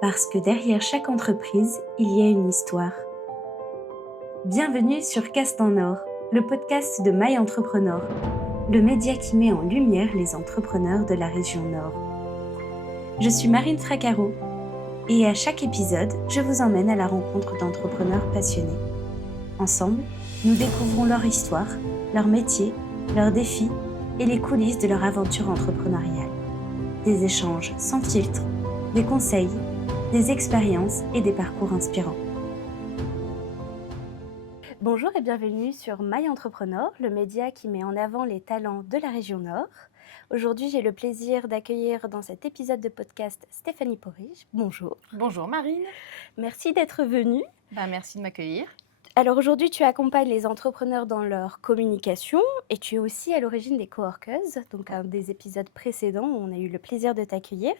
Parce que derrière chaque entreprise, il y a une histoire. Bienvenue sur Cast en Or, le podcast de My Entrepreneur, le média qui met en lumière les entrepreneurs de la région Nord. Je suis Marine Fracaro et à chaque épisode, je vous emmène à la rencontre d'entrepreneurs passionnés. Ensemble, nous découvrons leur histoire, leur métier, leurs défis et les coulisses de leur aventure entrepreneuriale. Des échanges sans filtre, des conseils, des expériences et des parcours inspirants. Bonjour et bienvenue sur My Entrepreneur, le média qui met en avant les talents de la région Nord. Aujourd'hui, j'ai le plaisir d'accueillir dans cet épisode de podcast Stéphanie Porige. Bonjour. Bonjour Marine. Merci d'être venue. Merci de m'accueillir. Alors aujourd'hui, tu accompagnes les entrepreneurs dans leur communication et tu es aussi à l'origine des Coworkers, donc un des épisodes précédents où on a eu le plaisir de t'accueillir.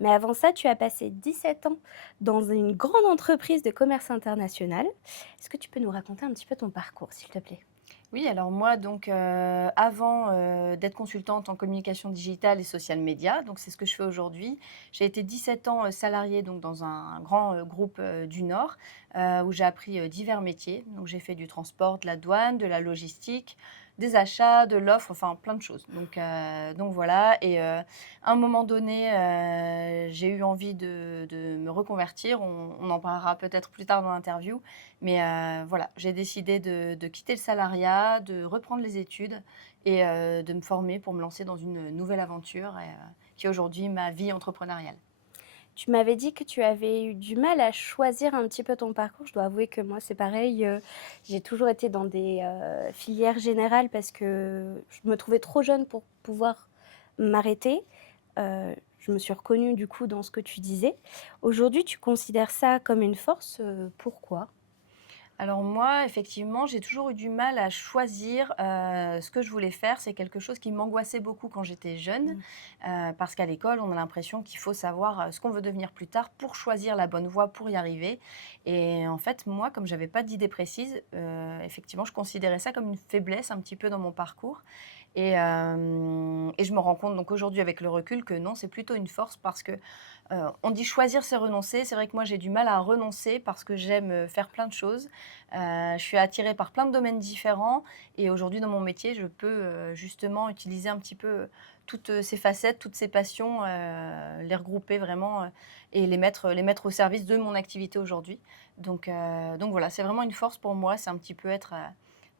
Mais avant ça, tu as passé 17 ans dans une grande entreprise de commerce international. Est-ce que tu peux nous raconter un petit peu ton parcours, s'il te plaît ? Oui, alors moi, donc, avant d'être consultante en communication digitale et social media, donc c'est ce que je fais aujourd'hui, j'ai été 17 ans salariée donc, dans un grand groupe du Nord où j'ai appris divers métiers. Donc j'ai fait du transport, de la douane, de la logistique, des achats, de l'offre, enfin plein de choses. Donc voilà, et à un moment donné, j'ai eu envie de me reconvertir. On en parlera peut-être plus tard dans l'interview. Mais voilà, j'ai décidé de quitter le salariat, de reprendre les études et de me former pour me lancer dans une nouvelle aventure qui est aujourd'hui ma vie entrepreneuriale. Tu m'avais dit que tu avais eu du mal à choisir un petit peu ton parcours. Je dois avouer que moi, c'est pareil. J'ai toujours été dans des filières générales parce que je me trouvais trop jeune pour pouvoir m'arrêter. Je me suis reconnue du coup dans ce que tu disais. Aujourd'hui, tu considères ça comme une force. Pourquoi ? Alors moi, effectivement, j'ai toujours eu du mal à choisir, ce que je voulais faire. C'est quelque chose qui m'angoissait beaucoup quand j'étais jeune, parce qu'à l'école, on a l'impression qu'il faut savoir, ce qu'on veut devenir plus tard pour choisir la bonne voie pour y arriver. Et en fait, moi, comme j'avais pas d'idée précise, effectivement, je considérais ça comme une faiblesse un petit peu dans mon parcours. Et je me rends compte donc aujourd'hui avec le recul que non, c'est plutôt une force parce que, on dit choisir c'est renoncer. C'est vrai que moi j'ai du mal à renoncer parce que j'aime, faire plein de choses. Je suis attirée par plein de domaines différents et aujourd'hui dans mon métier, je peux, justement utiliser un petit peu, toutes, ces facettes, toutes ces passions, les regrouper vraiment, et les mettre au service de mon activité aujourd'hui. Donc voilà, c'est vraiment une force pour moi. C'est un petit peu être,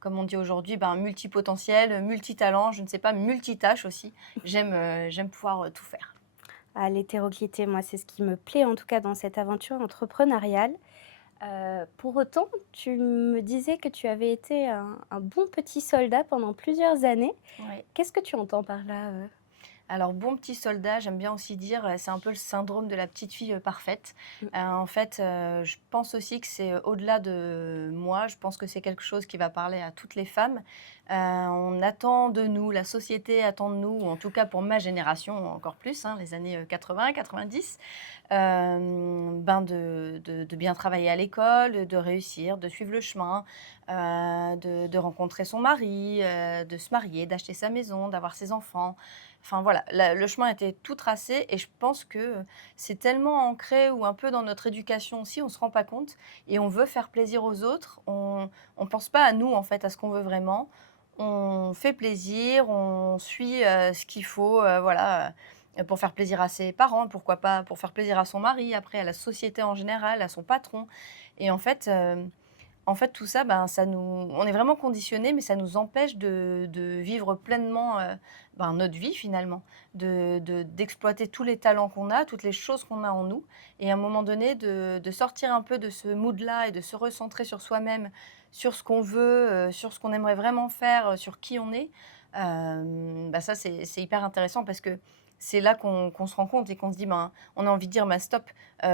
comme on dit aujourd'hui, multipotentiel, multitalent, je ne sais pas, multitâche aussi. J'aime pouvoir, tout faire. Ah, l'hétéroclité, moi, c'est ce qui me plaît en tout cas dans cette aventure entrepreneuriale. Pour autant, tu me disais que tu avais été un bon petit soldat pendant plusieurs années. Oui. Qu'est-ce que tu entends par là ? Alors, bon petit soldat, j'aime bien aussi dire, c'est un peu le syndrome de la petite fille, parfaite. Mmh. En fait, je pense aussi que c'est, au-delà de moi, je pense que c'est quelque chose qui va parler à toutes les femmes. On attend de nous, la société attend de nous, ou en tout cas pour ma génération encore plus, hein, les années, 80-90, de bien travailler à l'école, de réussir, de suivre le chemin, de rencontrer son mari, de se marier, d'acheter sa maison, d'avoir ses enfants. Enfin voilà, le chemin était tout tracé et je pense que c'est tellement ancré ou un peu dans notre éducation aussi, on ne se rend pas compte et on veut faire plaisir aux autres. On ne pense pas à nous, en fait, à ce qu'on veut vraiment. On fait plaisir, on suit, ce qu'il faut, voilà, pour faire plaisir à ses parents, pourquoi pas pour faire plaisir à son mari, après à la société en général, à son patron et en fait, tout ça, ça nous on est vraiment conditionnés, mais ça nous empêche de vivre pleinement, notre vie finalement, d'exploiter tous les talents qu'on a, toutes les choses qu'on a en nous et à un moment donné de sortir un peu de ce mood-là et de se recentrer sur soi-même, sur ce qu'on veut, sur ce qu'on aimerait vraiment faire, sur qui on est. Ça c'est hyper intéressant parce que c'est là qu'on se rend compte et qu'on se dit: on a envie de dire: Stop,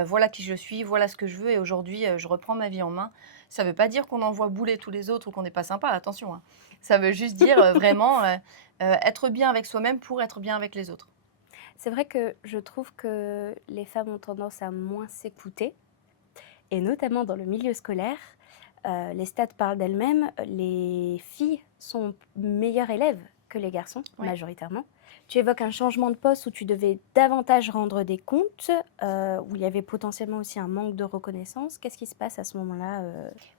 voilà qui je suis, voilà ce que je veux et aujourd'hui, je reprends ma vie en main». Ça ne veut pas dire qu'on envoie bouler tous les autres ou qu'on n'est pas sympa, attention, hein. Ça veut juste dire, vraiment, être bien avec soi-même pour être bien avec les autres. C'est vrai que je trouve que les femmes ont tendance à moins s'écouter et notamment dans le milieu scolaire. Les stats parlent d'elles-mêmes, les filles sont meilleures élèves que les garçons, Oui. majoritairement. Tu évoques un changement de poste où tu devais davantage rendre des comptes, où il y avait potentiellement aussi un manque de reconnaissance. Qu'est-ce qui se passe à ce moment-là,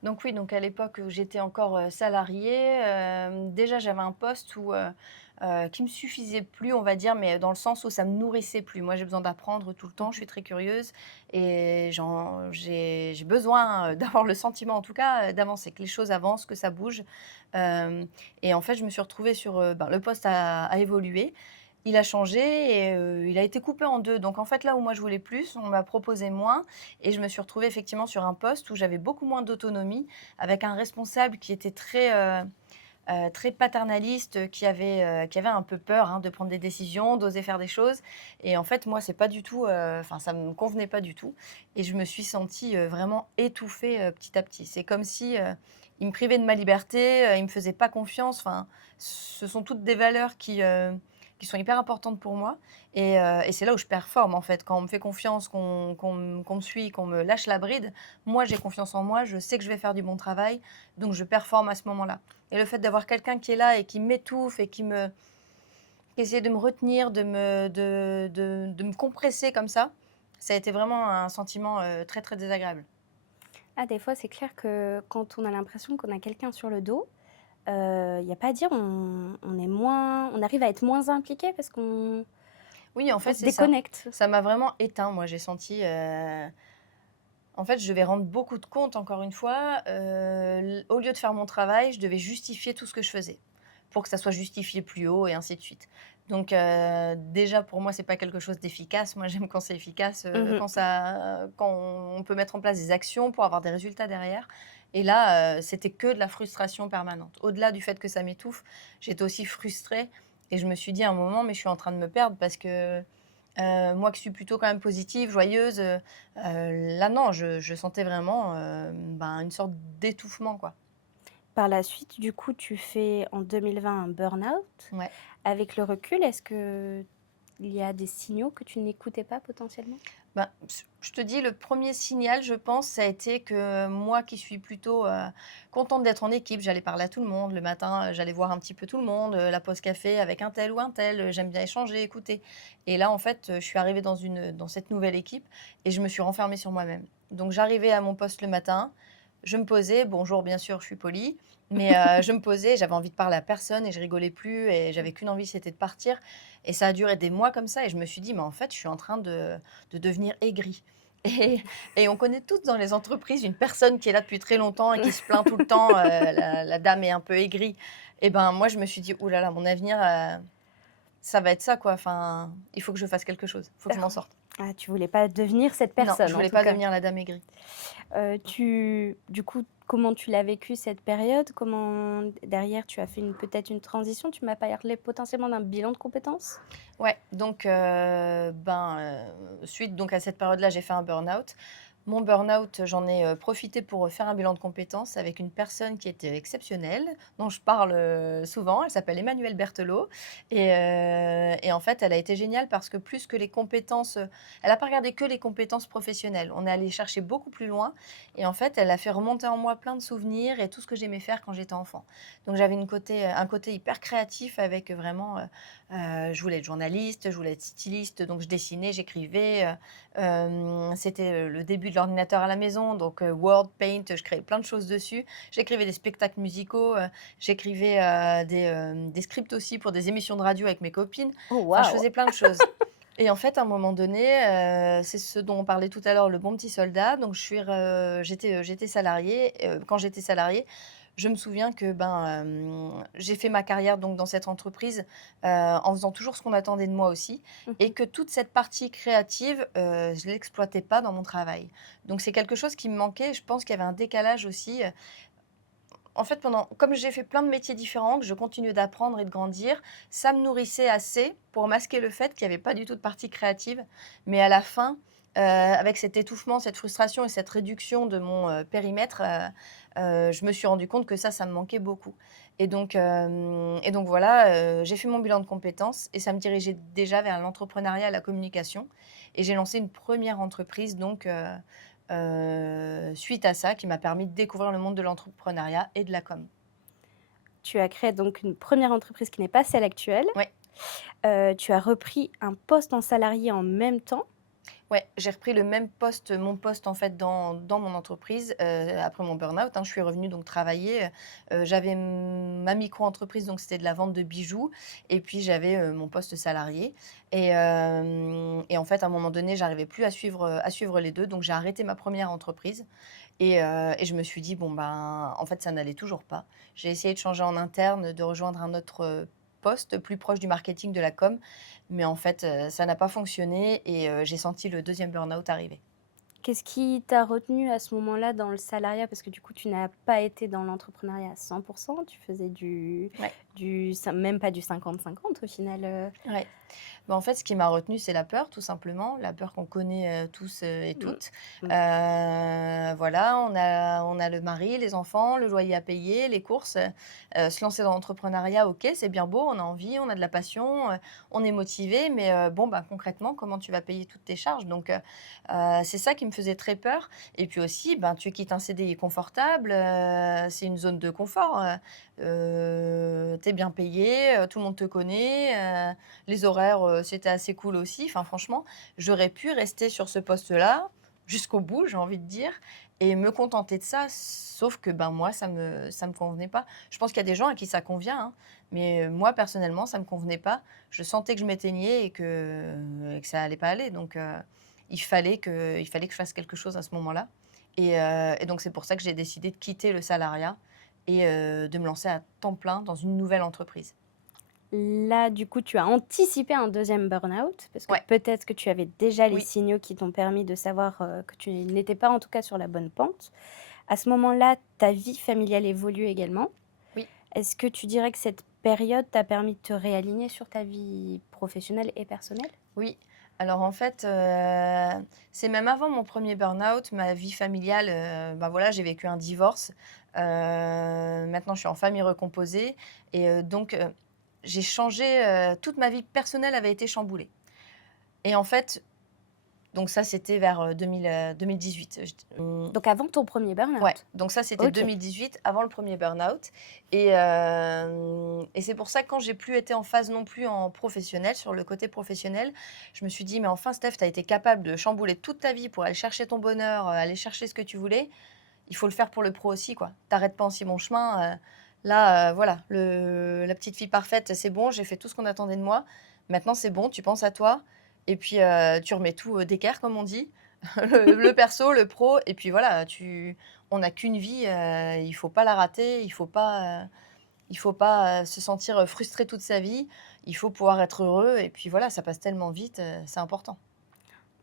Donc oui, donc à l'époque où j'étais encore, salariée, déjà j'avais un poste qui me suffisait plus, on va dire, mais dans le sens où ça me nourrissait plus. Moi, j'ai besoin d'apprendre tout le temps, je Mmh. suis très curieuse et j'ai besoin, d'avoir le sentiment en tout cas, d'avancer, que les choses avancent, que ça bouge. Hem Et en fait, je me suis retrouvée sur, le poste a évolué. Il a changé et il a été coupé en 2. Donc en fait, là où moi je voulais plus, on m'a proposé moins et je me suis retrouvée effectivement sur un poste où j'avais beaucoup moins d'autonomie, avec un responsable qui était très paternaliste, qui avait un peu peur, hein, de prendre des décisions, d'oser faire des choses et en fait, moi, c'est pas du tout, enfin, ça me convenait pas du tout et je me suis sentie, vraiment étouffée, petit à petit. C'est comme si, il me privait de ma liberté, il me faisait pas confiance. Enfin, ce sont toutes des valeurs qui sont hyper importantes pour moi et c'est là où je performe, en fait. Quand on me fait confiance, qu'on me suit, qu'on me lâche la bride, moi, j'ai confiance en moi, je sais que je vais faire du bon travail, donc je performe à ce moment-là. Et le fait d'avoir quelqu'un qui est là et qui m'étouffe et qui essaie de me retenir, de me compresser comme ça a été vraiment un sentiment, très, très désagréable. ah, des fois, c'est clair que quand on a l'impression qu'on a quelqu'un sur le dos, il y a pas à dire, on arrive à être moins impliqué parce qu'on Oui, en on fait, se c'est ça. déconnecte. Ça m'a vraiment éteint, moi, j'ai senti, en fait, je devais rendre beaucoup de comptes encore une fois, au lieu de faire mon travail, je devais justifier tout ce que je faisais, pour que ça soit justifié plus haut et ainsi de suite. Donc déjà pour moi, c'est pas quelque chose d'efficace. Moi, j'aime quand c'est efficace, Mmh. quand on peut mettre en place des actions pour avoir des résultats derrière et là, c'était que de la frustration permanente. Au-delà du fait que ça m'étouffe, j'étais aussi frustrée et je me suis dit à un moment: «Mais je suis en train de me perdre» parce que, moi qui suis plutôt quand même positive, joyeuse, là non, je sentais vraiment, une sorte d'étouffement, quoi. Par la suite, du coup, tu fais en 2020 un burn-out. Ouais. Avec le recul, est-ce qu'il y a des signaux que tu n'écoutais pas potentiellement? Je te dis, le premier signal, je pense, ça a été que moi qui suis plutôt, contente d'être en équipe, j'allais parler à tout le monde. Le matin, j'allais voir un petit peu tout le monde, la pause café avec un tel ou un tel, j'aime bien échanger, écouter et là, en fait, je suis arrivée dans cette nouvelle équipe et je me suis renfermée sur moi-même. Donc j'arrivais à mon poste le matin, je me posais, bonjour bien sûr, je suis polie, mais je me posais, j'avais envie de parler à personne et je rigolais plus et j'avais qu'une envie, c'était de partir et ça a duré des mois comme ça et je me suis dit: «Mais en fait, je suis en train de devenir aigrie». Et et on connaît toutes dans les entreprises une personne qui est là depuis très longtemps et qui se plaint tout le temps, la dame est un peu aigrie et ben, moi je me suis dit: «Ouh là là, mon avenir, ça va être ça quoi, enfin, il faut que je fasse quelque chose, il faut que je m'en sorte». Ah, tu voulais pas devenir cette Non, je personne en voulais tout pas cas. devenir la dame aigrie. Tu du coup, comment tu l'as vécu cette période? Comment derrière tu as fait peut-être une transition? Tu m'as parlé potentiellement d'un bilan de compétences? Ouais, donc suite donc à cette période-là, j'ai fait un burn-out. Mon burn-out, j'en ai, profité pour, faire un bilan de compétences avec une personne qui était exceptionnelle, dont je parle, souvent. Elle s'appelle Emmanuelle Berthelot et en fait, elle a été géniale parce que plus que les compétences, elle a pas regardé que les compétences professionnelles. On est allé chercher beaucoup plus loin et en fait, elle a fait remonter en moi plein de souvenirs et tout ce que j'aimais faire quand j'étais enfant. Donc j'avais un côté hyper créatif avec, vraiment, je voulais être journaliste, je voulais être styliste, donc je dessinais, j'écrivais, c'était, le début de l'ordinateur à la maison, donc Word, Paint, je créais plein de choses dessus. J'écrivais des spectacles musicaux, j'écrivais, des scripts aussi pour des émissions de radio avec mes copines. Oh Enfin, je waouh! faisais plein de choses et en fait, à un moment donné, c'est ce dont on parlait tout à l'heure, le bon petit soldat, donc j'étais salariée, quand j'étais salariée, je me souviens que, j'ai fait ma carrière donc dans cette entreprise, en faisant toujours ce qu'on attendait de moi aussi et Mmh. que toute cette partie créative, je l'exploitais pas dans mon travail. Donc c'est quelque chose qui me manquait. Je pense qu'il y avait un décalage aussi, en fait, comme j'ai fait plein de métiers différents, que je continuais d'apprendre et de grandir, ça me nourrissait assez pour masquer le fait qu'il y avait pas du tout de partie créative. Mais à la fin, avec cet étouffement, cette frustration et cette réduction de mon, périmètre, je me suis rendu compte que ça me manquait beaucoup. Et donc voilà, j'ai fait mon bilan de compétences et ça me dirigeait déjà vers l'entrepreneuriat et la communication et j'ai lancé une première entreprise donc suite à ça, qui m'a permis de découvrir le monde de l'entrepreneuriat et de la com. Tu as créé donc une première entreprise qui n'est pas celle actuelle. Ouais. Tu as repris un poste en salarié en même temps. Ouais, j'ai repris le même poste, mon poste en fait dans mon entreprise, après mon burn-out, hein. Je suis revenue donc travailler, j'avais ma micro-entreprise, donc c'était de la vente de bijoux et puis j'avais, mon poste salarié et en fait, à un moment donné, j'arrivais plus à suivre les 2, donc j'ai arrêté ma première entreprise et je me suis dit: «Bon, ben, en fait, ça n'allait toujours pas». J'ai essayé de changer en interne, de rejoindre un autre, poste plus proche du marketing, de la com, mais en fait, ça n'a pas fonctionné et j'ai senti le deuxième burn-out arriver. Qu'est-ce qui t'a retenu à ce moment-là dans le salariat? Parce que du coup, tu n'as pas été dans l'entrepreneuriat à 100. Tu faisais Ouais, même pas du 50-50 au final, ouais. Bah, en fait, ce qui m'a retenue, c'est la peur, tout simplement, la peur qu'on connaît, tous, et Mmh. toutes. Mmh. Voilà, on a le mari, les enfants, le loyer à payer, les courses, se lancer dans l'entrepreneuriat, OK, c'est bien beau, on a envie, on a de la passion, on est motivé, mais bon, bah, concrètement, comment tu vas payer toutes tes charges? Donc c'est ça qui me faisait très peur et puis aussi, ben, tu quittes un CDI confortable, c'est une zone de confort, tu bien payé, tout le monde te connaît, les horaires, c'était assez cool aussi. Enfin franchement, j'aurais pu rester sur ce poste-là jusqu'au bout, j'ai envie de dire et me contenter de ça. Sauf que, ben, moi, ça me convenait pas. Je pense qu'il y a des gens à qui ça convient, hein, mais moi, personnellement, ça me convenait pas. Je sentais que je m'éteignais et que ça allait pas aller donc il fallait que je fasse quelque chose à ce moment-là et donc c'est pour ça que j'ai décidé de quitter le salariat et de me lancer à temps plein dans une nouvelle entreprise. Là, du coup, tu as anticipé un deuxième burn-out parce que Ouais, peut-être que tu avais déjà les oui, signaux qui t'ont permis de savoir, que tu n'étais pas en tout cas sur la bonne pente. À ce moment-là, ta vie familiale évolue également. oui. Est-ce que tu dirais que cette période t'a permis de te réaligner sur ta vie professionnelle et personnelle? Oui, alors en fait, c'est même avant mon premier burn-out, ma vie familiale, bah, voilà, j'ai vécu un divorce. Maintenant je suis en famille recomposée et donc j'ai changé, toute ma vie personnelle avait été chamboulée et en fait donc ça c'était vers, 2018. Donc avant ton premier Ouais, burn-out? donc ça, c'était OK. 2018, avant le premier burn-out et c'est pour ça que quand j'ai plus été en phase non plus en professionnel, sur le côté professionnel, je me suis dit: «Mais enfin Steph, tu as été capable de chambouler toute ta vie pour aller chercher ton bonheur, aller chercher ce que tu voulais, il faut le faire pour le pro aussi, quoi. Tu pas en si bon chemin, là, voilà, le la petite fille parfaite, c'est bon, j'ai fait tout ce qu'on attendait de moi. Maintenant, c'est bon, tu penses à toi et puis, tu remets tout, d'équerre comme on dit, le perso, le pro et puis voilà, on n'a qu'une vie, il faut pas la rater, il faut pas, se sentir, frustré toute sa vie. Il faut pouvoir être heureux et puis voilà, ça passe tellement vite, c'est important.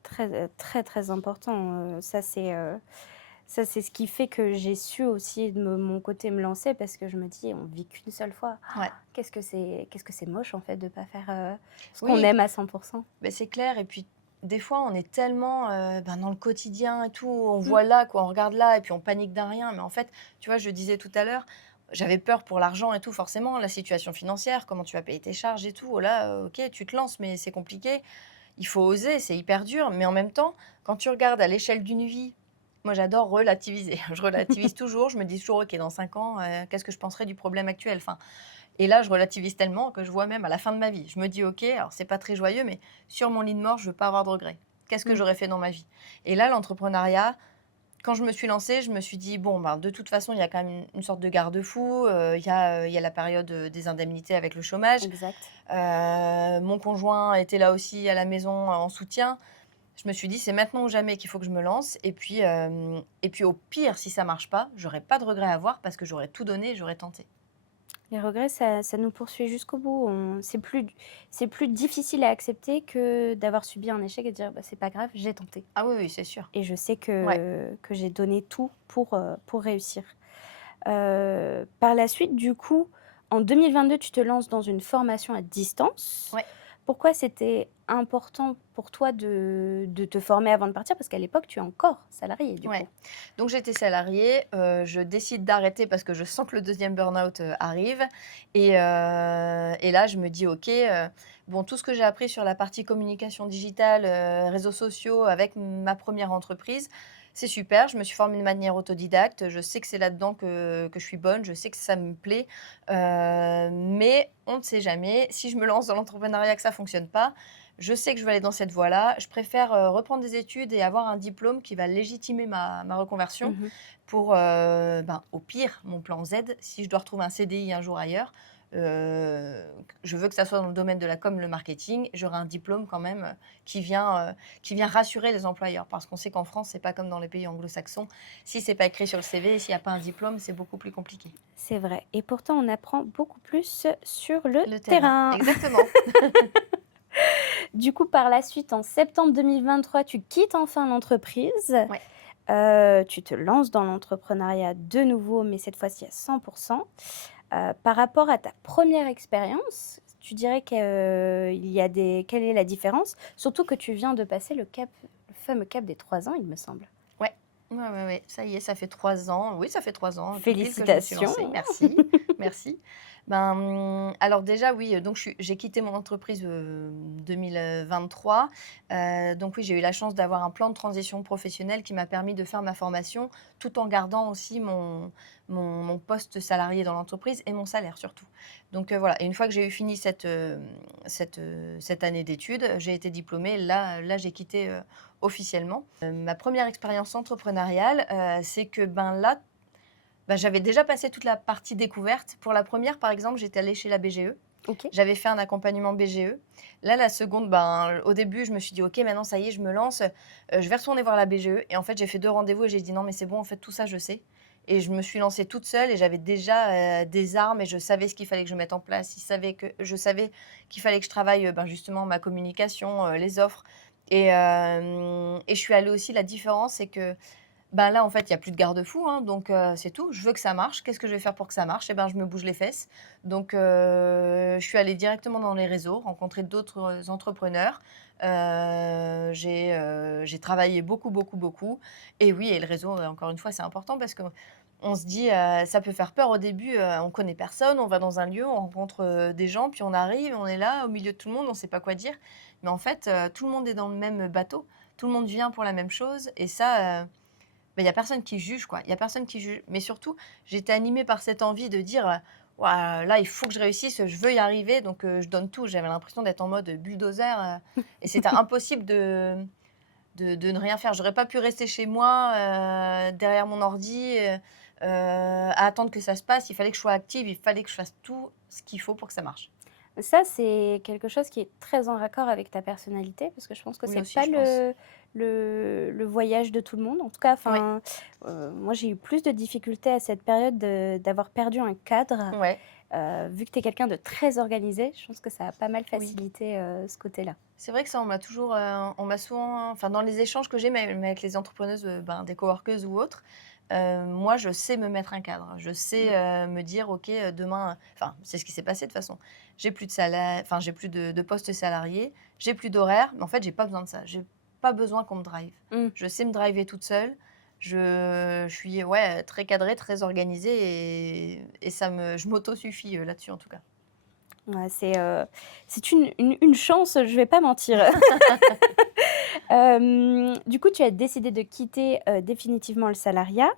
Très, très, très important, ça c'est ce qui fait que j'ai su aussi de mon côté me lancer parce que je me dis: «On vit qu'une seule fois». Ouais. Qu'est-ce que c'est moche en fait de pas faire, ce qu'on Oui. aime à 100. Beh, c'est clair et puis des fois, on est tellement, ben, dans le quotidien et tout, on Mmh. voit là, quoi, on regarde là et puis on panique d'un rien. Mais en fait, tu vois, je disais tout à l'heure, j'avais peur pour l'argent et tout forcément, la situation financière, comment tu vas payer tes charges et tout. Oh là, OK, tu te lances mais c'est compliqué. Il faut oser, c'est hyper dur. Mais en même temps, quand tu regardes à l'échelle d'une vie, moi j'adore relativiser. Je relativise toujours, je me dis toujours: «OK, dans 5 ans, qu'est-ce que je penserai du problème actuel?» Enfin, et là, je relativise tellement que je vois même à la fin de ma vie. Je me dis: «OK, alors c'est pas très joyeux, mais sur mon lit de mort, je veux pas avoir de regrets. Qu'est-ce que Mmh. j'aurais fait dans ma vie?» Et là, l'entrepreneuriat, quand je me suis lancée, je me suis dit: «Bon, ben, de toute façon, il y a quand même une sorte de garde-fou, il y a la période, des indemnités avec le chômage». Exact. Mon conjoint était là aussi à la maison, en soutien. Je me suis dit: «C'est maintenant ou jamais qu'il faut que je me lance» et puis au pire, si ça marche pas, j'aurais pas de regrets à avoir parce que j'aurais tout donné, j'aurais tenté. Les regrets, ça nous poursuit jusqu'au bout. C'est plus difficile à accepter que d'avoir subi un échec et de dire: «Bah, c'est pas grave, j'ai tenté Ah oui, oui, c'est sûr. et je sais Ouais. que j'ai donné tout pour réussir». Par la suite, du coup, en 2022, tu te lances dans une formation à distance. Ouais. Pourquoi c'était important pour toi de te former avant de partir? Parce qu'à l'époque, tu es encore salarié, du Ouais. coup? Donc j'étais salariée, je décide d'arrêter parce que je sens que le deuxième burn-out, arrive et là je me dis: «OK, bon tout ce que j'ai appris sur la partie communication digitale, réseaux sociaux avec ma première entreprise, C'est super, je me suis formée de manière autodidacte, je sais que c'est là-dedans que je suis bonne, je sais que ça me plaît, mais on ne sait jamais. Si je me lance dans l'entrepreneuriat et que ça fonctionne pas, je sais que je vais aller dans cette voie-là. Je préfère, reprendre des études et avoir un diplôme qui va légitimer ma reconversion Mmh. pour, ben, au pire, mon plan Z, si je dois retrouver un CDI un jour ailleurs, heu, je veux que ça soit dans le domaine de la com, le marketing. J'aurai un diplôme quand même, qui vient rassurer les employeurs. Parce qu'on sait qu'en France, c'est pas comme dans les pays anglo-saxons. Si c'est pas écrit sur le CV, s'il y a pas un diplôme, c'est beaucoup plus compliqué. C'est vrai et pourtant on apprend beaucoup plus sur le Le terrain, terrain. exactement. Du coup, par la suite, en septembre 2023, tu quittes enfin l'entreprise. Ouais. Tu te lances dans l'entrepreneuriat de nouveau, mais cette fois-ci à 100. Par rapport à ta première expérience, tu dirais qu'il y a des quelle est la différence? Surtout que tu viens de passer le fameux cap des 3 ans, il me semble. Ouais. Ouais, ça y est, ça fait 3 ans. Oui, ça fait 3 ans, tout pile que je me suis Félicitations. lancée. Merci, merci. Ben, alors déjà, oui, donc j'ai quitté mon entreprise, 2023. Donc oui, j'ai eu la chance d'avoir un plan de transition professionnelle qui m'a permis de faire ma formation, tout en gardant aussi mon poste salarié dans l'entreprise et mon salaire surtout. Donc, voilà et une fois que j'ai eu fini cette année d'études, j'ai été diplômée. Là, j'ai quitté, officiellement. Ma première expérience entrepreneuriale, c'est que, ben, là, bah, j'avais déjà passé toute la partie découverte. Pour la première, par exemple, j'étais allée chez la BGE. OK. J'avais fait un accompagnement BGE. Là, la seconde, ben, au début, je me suis dit: «OK, maintenant ça y est, je me lance, je vais retourner voir la BGE» et en fait, j'ai fait 2 rendez-vous et j'ai dit: «Non, mais c'est bon, en fait, tout ça, je sais» et je me suis lancée toute seule et j'avais déjà, des armes et je savais ce qu'il fallait que je mette en place. Je savais qu'il fallait que je travaille, ben, justement ma communication, les offres et je suis allée aussi la différence, c'est que ben, là, en fait, il y a plus de garde-fou, hein, donc c'est tout. Je veux que ça marche. Qu'est-ce que je vais faire pour que ça marche? Et ben, je me bouge les fesses. Donc je suis allée directement dans les réseaux, rencontrer d'autres entrepreneurs. J'ai travaillé beaucoup, beaucoup, beaucoup et oui et le réseau, encore une fois, c'est important parce qu'on se dit, ça peut faire peur au début, on connaît personne, on va dans un lieu, on rencontre, des gens, puis on arrive, on est là au milieu de tout le monde, on ne sait pas quoi dire. Mais en fait, tout le monde est dans le même bateau, tout le monde vient pour la même chose et ça, il y a personne qui juge, quoi. Il y a personne qui juge. Mais surtout, j'étais animée par cette envie de dire, «Waouh, là, il faut que je réussisse, je veux y arriver», donc je donne tout. J'avais l'impression d'être en mode bulldozer, et c'était impossible de ne rien faire. J'aurais pas pu rester chez moi, derrière mon ordi, à attendre que ça se passe. Il fallait que je sois active, il fallait que je fasse tout ce qu'il faut pour que ça marche. Ça, c'est quelque chose qui est très en raccord avec ta personnalité, parce que je pense que Oui c'est aussi, pas je pense. le voyage de tout le monde. En tout cas, Ouais, enfin, moi, j'ai eu plus de difficultés à cette période d'avoir perdu un cadre. ouais, Vu que tu es quelqu'un de très organisé, je pense que ça a pas mal oui. facilité, ce côté-là. C'est vrai que ça, on m'a souvent enfin, dans les échanges que j'ai même avec les entrepreneuses, ben, des coworkeuses ou autres, moi, je sais me mettre un cadre. Je sais, Mmh. me dire: «OK, demain» enfin, c'est ce qui s'est passé de toute façon. J'ai plus de poste salarié, j'ai plus d'horaire, mais en fait, j'ai pas besoin de ça. J'ai pas besoin qu'on me drive. Mmh. Je sais me driver toute seule. Je suis, ouais, très cadrée, très organisée et je m'auto-suffis, là-dessus, en tout cas. Ouais, c'est une chance, je vais pas mentir. Du coup, tu as décidé de quitter, définitivement le salariat,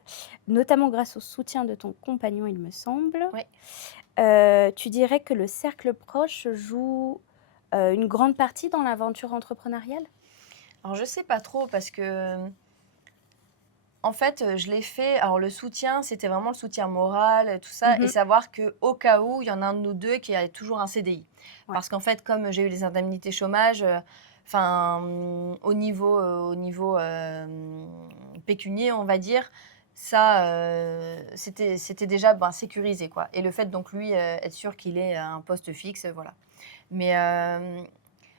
notamment grâce au soutien de ton compagnon, il me semble. Ouais. Tu dirais que le cercle proche joue, une grande partie dans l'aventure entrepreneuriale? Alors je sais pas trop parce que, en fait, je l'ai fait alors le soutien, c'était vraiment le soutien moral, tout ça et Mmh. savoir qu'au cas où, il y en a un de nous 2 qui a toujours un CDI. Ouais. Parce qu'en fait, comme j'ai eu les indemnités chômage, enfin, pécunier, on va dire, ça, c'était déjà, ben, sécurisé, quoi et le fait donc lui, être sûr qu'il ait un poste fixe, voilà. Mais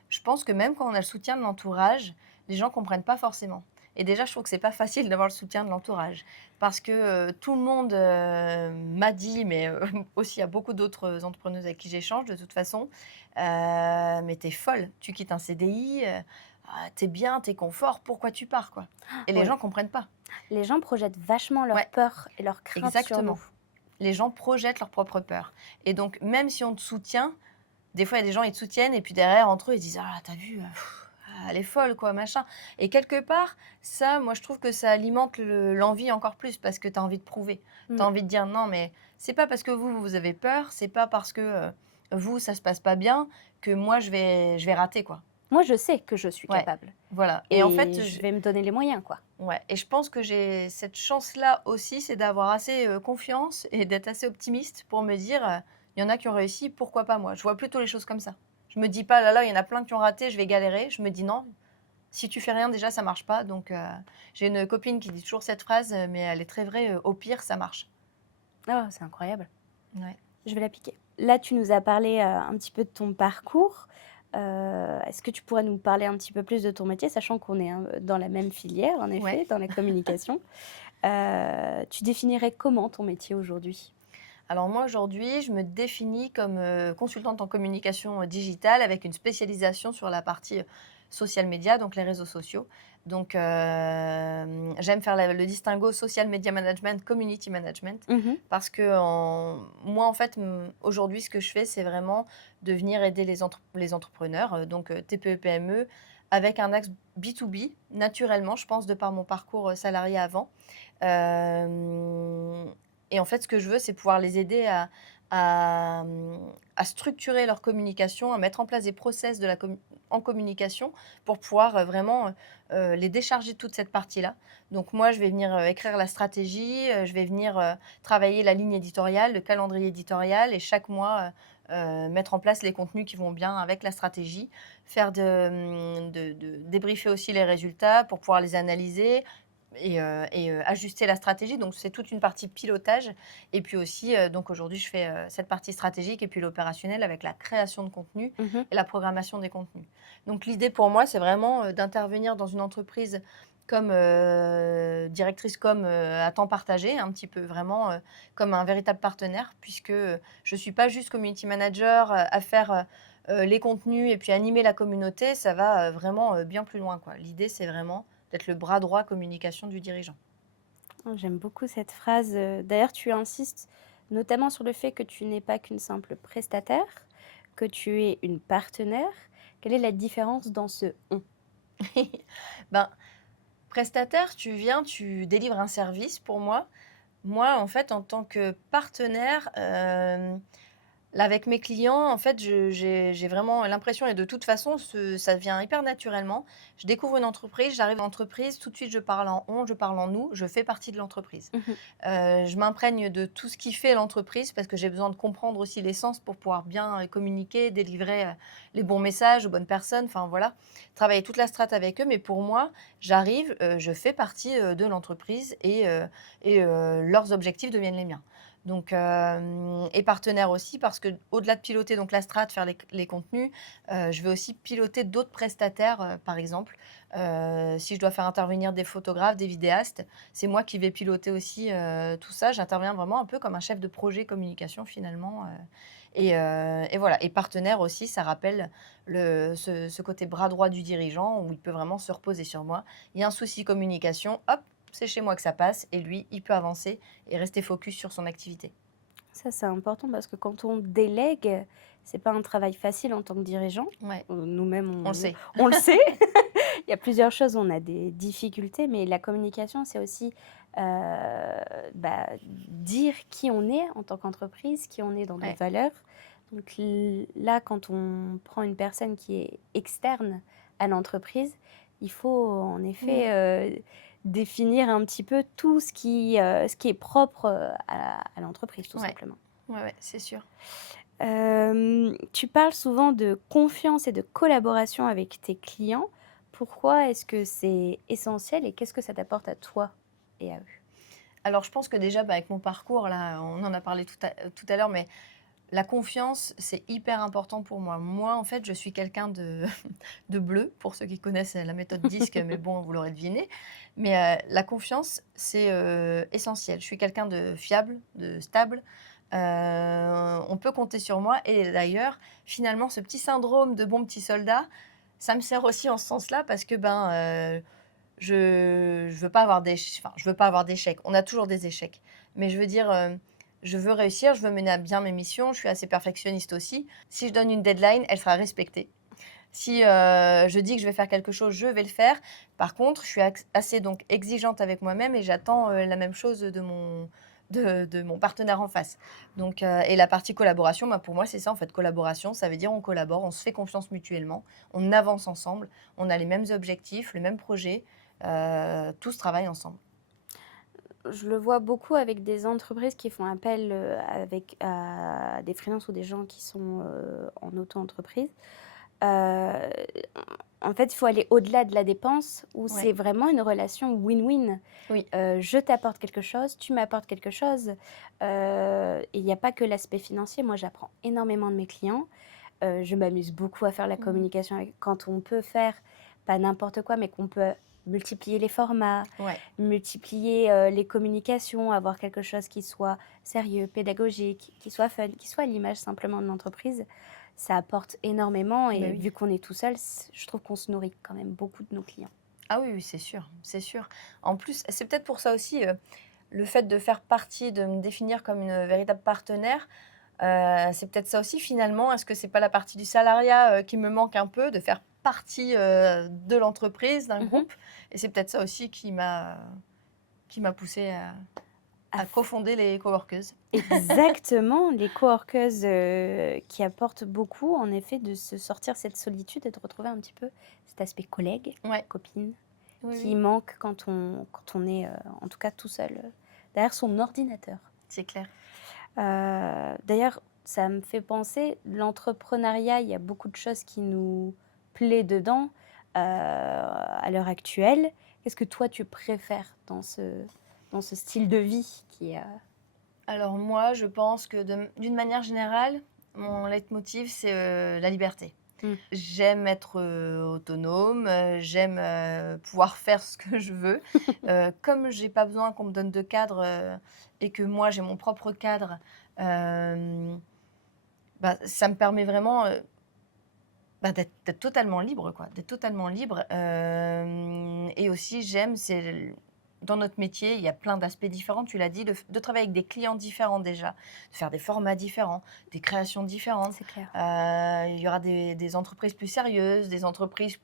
je pense que même quand on a le soutien de l'entourage, les gens comprennent pas forcément. Et déjà, je trouve que c'est pas facile d'avoir le soutien de l'entourage parce que, tout le monde, m'a dit, mais, aussi à beaucoup d'autres entrepreneuses avec qui j'échange de toute façon: «Mais tu es folle, tu quittes un CDI, tu es bien, tu es confort, pourquoi tu pars, quoi?» et les Oui, gens comprennent pas. les gens projettent vachement leurs Ouais, peurs et leurs craintes sur exactement. nous. Les gens projettent leurs propres peurs et donc même si on te soutient, des fois, il y a des gens, ils te soutiennent et puis derrière, entre eux, ils disent: «Ah, tu as vu, elle est folle, quoi, machin. Et quelque part, ça, moi, je trouve que ça alimente l'envie encore plus parce que tu as envie de prouver. Tu as Mmh. envie de dire non, mais c'est pas parce que vous avez peur, c'est pas parce que vous, ça se passe pas bien que moi, je vais rater, quoi. Moi, je sais que je suis Ouais, capable voilà. Et en et fait, je vais me donner les moyens, quoi. ouais, et je pense que j'ai cette chance-là aussi, c'est d'avoir assez confiance et d'être assez optimiste pour me dire, il y en a qui ont réussi, pourquoi pas moi? Je vois plutôt les choses comme ça. Je me dis pas, là là, il y en a plein qui ont raté, je vais galérer. Je me dis non, si tu fais rien déjà, ça marche pas. Donc, j'ai une copine qui dit toujours cette phrase, mais elle est très vraie, au pire, ça marche. Oh, c'est incroyable. Ouais. Je vais l'appliquer. Là, tu nous as parlé, un petit peu de ton parcours. Est-ce que tu pourrais nous parler un petit peu plus de ton métier? Sachant qu'on est, dans la même filière, en Ouais. effet, dans la communication. Tu définirais comment ton métier aujourd'hui? Alors moi, aujourd'hui, je me définis comme, consultante en communication, digitale avec une spécialisation sur la partie, social media, donc les réseaux sociaux. Donc, j'aime faire le distinguo social media management, community management Mmh. parce que moi, en fait, aujourd'hui, ce que je fais, c'est vraiment de venir aider les entrepreneurs, donc, TPE-PME avec un axe B2B, naturellement, je pense, de par mon parcours, salarié avant. Hem Et en fait, ce que je veux, c'est pouvoir les aider à structurer leur communication, à mettre en place des process en communication pour pouvoir, vraiment, les décharger de toute cette partie-là. Donc moi, je vais venir, écrire la stratégie, je vais venir, travailler la ligne éditoriale, le calendrier éditorial et chaque mois, mettre en place les contenus qui vont bien avec la stratégie, faire de débriefer aussi les résultats pour pouvoir les analyser, ajuster la stratégie. Donc c'est toute une partie pilotage et puis aussi, donc aujourd'hui je fais, cette partie stratégique et puis l'opérationnel avec la création de contenu Mmh. et la programmation des contenus. Donc l'idée pour moi, c'est vraiment, d'intervenir dans une entreprise comme, directrice com, à temps partagé, un petit peu vraiment, comme un véritable partenaire puisque, je suis pas juste community manager, à faire, les contenus et puis animer la communauté. Ça va, vraiment, bien plus loin, quoi. L'idée, c'est vraiment d'être le bras droit communication du dirigeant. Oh, j'aime beaucoup cette phrase, d'ailleurs, tu insistes notamment sur le fait que tu n'es pas qu'une simple prestataire, que tu es une partenaire. Quelle est la différence dans ce «on»? Ben, prestataire, tu viens, tu délivres un service pour moi. Moi, en fait, en tant que partenaire, là, avec mes clients, en fait, j'ai vraiment l'impression et de toute façon, ça vient hyper naturellement. Je découvre une entreprise, j'arrive dans l'entreprise, tout de suite, je parle en «on», je parle en «nous», je fais partie de l'entreprise. Mmh. Je m'imprègne de tout ce qui fait l'entreprise parce que j'ai besoin de comprendre aussi l'essence pour pouvoir bien, communiquer, délivrer, les bons messages aux bonnes personnes, enfin voilà. Travailler toute la strate avec eux, mais pour moi, j'arrive, je fais partie, de l'entreprise et leurs objectifs deviennent les miens. Donc et partenaire aussi parce qu'au-delà de piloter donc la strate, faire les contenus, je vais aussi piloter d'autres prestataires, par exemple. Si je dois faire intervenir des photographes, des vidéastes, c'est moi qui vais piloter aussi, tout ça. J'interviens vraiment un peu comme un chef de projet communication finalement, et voilà et partenaire aussi, ça rappelle ce côté bras droit du dirigeant où il peut vraiment se reposer sur moi. Il y a un souci communication, hop, c'est chez moi que ça passe et lui, il peut avancer et rester focus sur son activité. Ça, c'est important parce que quand on délègue, c'est pas un travail facile en tant que dirigeant. Ouais, Nous-mêmes, on le sait. on le sait. Il y a plusieurs choses, on a des difficultés, mais la communication, c'est aussi, dire qui on est en tant qu'entreprise, qui on est dans nos Ouais, valeurs. Donc là, quand on prend une personne qui est externe à l'entreprise, il faut en mmh, effet, définir un petit peu tout ce qui est propre, à l'entreprise, tout ouais, simplement. ouais, c'est sûr. Tu parles souvent de confiance et de collaboration avec tes clients. Pourquoi est-ce que c'est essentiel et qu'est-ce que ça t'apporte à toi et à eux? Alors je pense que déjà, avec mon parcours là, on en a parlé tout à l'heure, mais la confiance, c'est hyper important pour moi. Moi, en fait, je suis quelqu'un de de bleu, pour ceux qui connaissent la méthode DISC, mais bon, vous l'aurez deviné. Mais, la confiance, c'est, essentiel. Je suis quelqu'un de fiable, de stable, on peut compter sur moi et d'ailleurs, finalement, ce petit syndrome de bon petit soldat, ça me sert aussi en ce sens-là parce que, je veux pas avoir je veux pas avoir d'échecs. On a toujours des échecs. Mais je veux dire, je veux réussir, je veux mener à bien mes missions, je suis assez perfectionniste aussi. Si je donne une deadline, elle sera respectée. Si je dis que je vais faire quelque chose, je vais le faire. Par contre, je suis assez donc exigeante avec moi-même et j'attends la même chose de mon partenaire en face. Donc, et la partie collaboration, bah, pour moi, c'est ça en fait. Collaboration, ça veut dire on collabore, on se fait confiance mutuellement, on avance ensemble, on a les mêmes objectifs, le même projet, tout se travaille ensemble. Je le vois beaucoup avec des entreprises qui font appel, à des freelances ou des gens qui sont, en auto-entreprise. Heu, En fait, il faut aller au-delà de la dépense où Ouais, c'est vraiment une relation win-win. oui, Je t'apporte quelque chose, tu m'apportes quelque chose, et il y a pas que l'aspect financier. Moi, j'apprends énormément de mes clients. Je m'amuse beaucoup à faire la mmh, communication avec quand on peut faire, pas n'importe quoi, mais qu'on peut multiplier les formats, ouais, multiplier, les communications, avoir quelque chose qui soit sérieux, pédagogique, qui soit fun, qui soit à l'image simplement de l'entreprise. Ça apporte énormément bah et oui. vu qu'on est tout seul, je trouve qu'on se nourrit quand même beaucoup de nos clients. Ah oui, oui, c'est sûr, c'est sûr. En plus, c'est peut-être pour ça aussi, le fait de faire partie, de me définir comme une véritable partenaire, c'est peut-être ça aussi finalement. Est-ce que c'est pas la partie du salariat, qui me manque un peu, de faire partie, de l'entreprise, d'un Mmh. groupe? Et c'est peut-être ça aussi qui m'a poussée à À cofonder les coworkeuses. Exactement, les coworkeuses, qui apportent beaucoup en effet de se sortir cette solitude et de retrouver un petit peu cet aspect collègue, Ouais, copine, oui, qui oui, manque quand on est, en tout cas tout seul, derrière son ordinateur. c'est clair. D'ailleurs, ça me fait penser, l'entrepreneuriat, il y a beaucoup de choses qui nous plaît dedans, à l'heure actuelle. Qu'est-ce que toi tu préfères dans ce style de vie qui est, Alors moi, je pense que d'une manière générale, mon leitmotiv, c'est, la liberté. mmh, J'aime être, autonome, j'aime, pouvoir faire ce que je veux. Comme j'ai pas besoin qu'on me donne de cadre, et que moi j'ai mon propre cadre, hem, bah, ça me permet vraiment, bah, d'être totalement libre quoi, d'être totalement libre, et aussi j'aime, c'est dans notre métier, il y a plein d'aspects différents, tu l'as dit, de travailler avec des clients différents déjà, de faire des formats différents, des créations différentes. c'est clair. Il y aura des entreprises plus sérieuses, des entreprises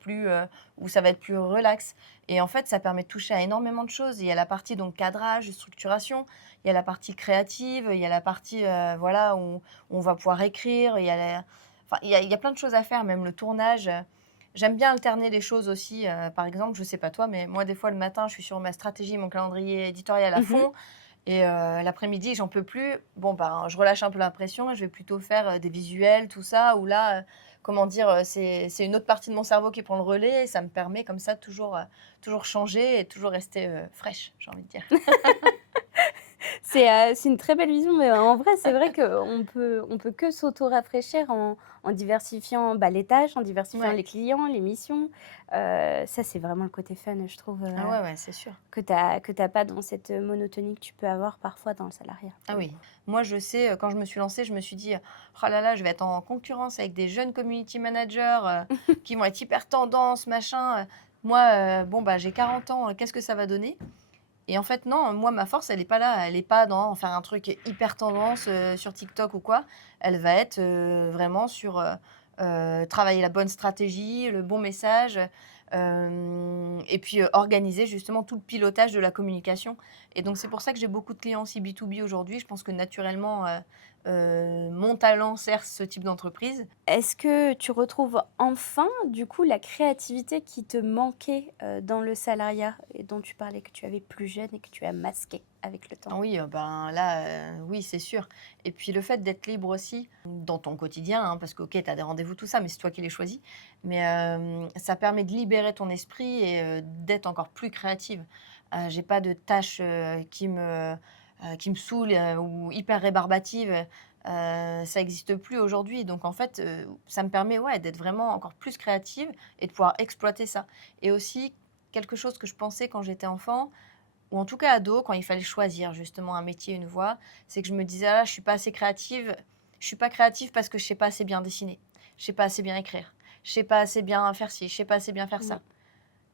où ça va être plus relax et en fait, ça permet de toucher à énormément de choses. Il y a la partie donc cadrage, structuration, il y a la partie créative, il y a la partie, voilà, où on va pouvoir écrire, il y a la enfin, il y a plein de choses à faire, même le tournage. J'aime bien alterner les choses aussi. Par exemple, je sais pas toi, mais moi, des fois, le matin, je suis sur ma stratégie, mon calendrier éditorial à Mmh. fond. Et l'après-midi, j'en peux plus. Bon, ben, je relâche un peu la pression et je vais plutôt faire des visuels, tout ça. Ou là, comment dire, c'est une autre partie de mon cerveau qui prend le relais et ça me permet comme ça toujours changer et toujours rester fraîche, j'ai envie de dire. C'est une très belle vision, mais en vrai, c'est vrai qu'on peut que s'auto-rafraîchir en diversifiant, bah, les tâches, en diversifiant Ouais. les clients, les missions. Ça, c'est vraiment le côté fun, je trouve, Ah ouais, ouais, c'est sûr. que tu as pas dans cette monotonie que tu peux avoir parfois dans le salariat, Ah pour le oui. coup. Moi, je sais, quand je me suis lancée, je me suis dit: «Oh là là, je vais être en concurrence avec des jeunes community managers, qui vont être hyper tendance, machin, moi, bon, bah, j'ai 40 ans, qu'est-ce que ça va donner?» Et en fait, non, moi, ma force, elle est pas là. Elle est pas dans faire un truc hyper tendance, sur TikTok ou quoi. Elle va être, vraiment sur, travailler la bonne stratégie, le bon message, et puis, organiser justement tout le pilotage de la communication et donc c'est pour ça que j'ai beaucoup de clients aussi B2B aujourd'hui. Je pense que naturellement, mon talent sert ce type d'entreprise. Est-ce que tu retrouves enfin, du coup, la créativité qui te manquait, dans le salariat et dont tu parlais que tu avais plus jeune et que tu as masqué avec le temps? Ah oui, ben, là, oui, c'est sûr et puis le fait d'être libre aussi dans ton quotidien, hein, parce que OK, tu as des rendez-vous, tout ça, mais c'est toi qui les choisis. Mais ça permet de libérer ton esprit et d'être encore plus créative. J'ai pas de tâches, qui me saoulent, ou hyper rébarbatives, ça existe plus aujourd'hui. Donc en fait, ça me permet, ouais, d'être vraiment encore plus créative et de pouvoir exploiter ça et aussi quelque chose que je pensais quand j'étais enfant, ou en tout cas ado, quand il fallait choisir justement un métier, une voie, c'est que je me disais: «Ah là, je suis pas assez créative. Je suis pas créative parce que je sais pas assez bien dessiner, je sais pas assez bien écrire, je sais pas assez bien faire ci, je sais pas assez bien faire Mmh. ça»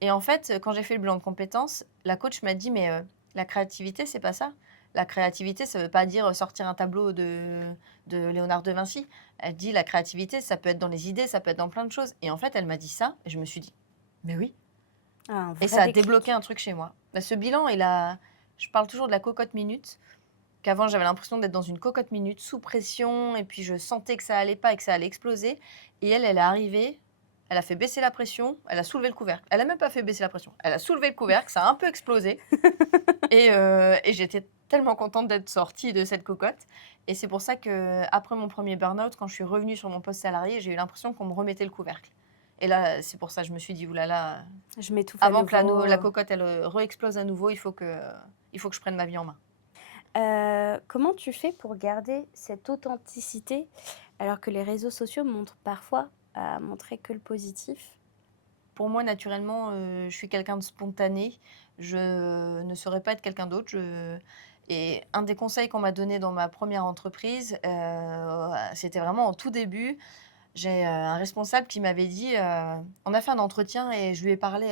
et en fait, quand j'ai fait le bilan de compétences, la coach m'a dit: «Mais, la créativité, c'est pas ça. La créativité, ça veut pas dire sortir un tableau de Léonard de Vinci. Elle dit la créativité, ça peut être dans les idées, ça peut être dans plein de choses. Et en fait, elle m'a dit ça et je me suis dit, mais oui. Ah, un Et vrai ça a déclic. débloqué un truc chez moi. Bah, ce bilan, je parle toujours de la cocotte minute, qu'avant j'avais l'impression d'être dans une cocotte minute, sous pression, et puis je sentais que ça allait pas et que ça allait exploser. Et elle est arrivée, elle a fait baisser la pression, elle a soulevé le couvercle. Elle a même pas fait baisser la pression, elle a soulevé le couvercle, ça a un peu explosé. Et j'étais tellement contente d'être sortie de cette cocotte. Et c'est pour ça qu'après mon premier burn-out, quand je suis revenue sur mon poste salarié, j'ai eu l'impression qu'on me remettait le couvercle. Et là, c'est pour ça que je me suis dit, oulala, Je m'étouffe à avant que nouveau. la cocotte elle re-explose à nouveau, il faut que je prenne ma vie en main. Comment tu fais pour garder cette authenticité alors que les réseaux sociaux montrent parfois à montrer que le positif? Pour moi, naturellement, je suis quelqu'un de spontané. Je ne saurais pas être quelqu'un d'autre. Et un des conseils qu'on m'a donné dans ma première entreprise, c'était vraiment au tout début. J'ai un responsable qui m'avait dit, on a fait un entretien et je lui ai parlé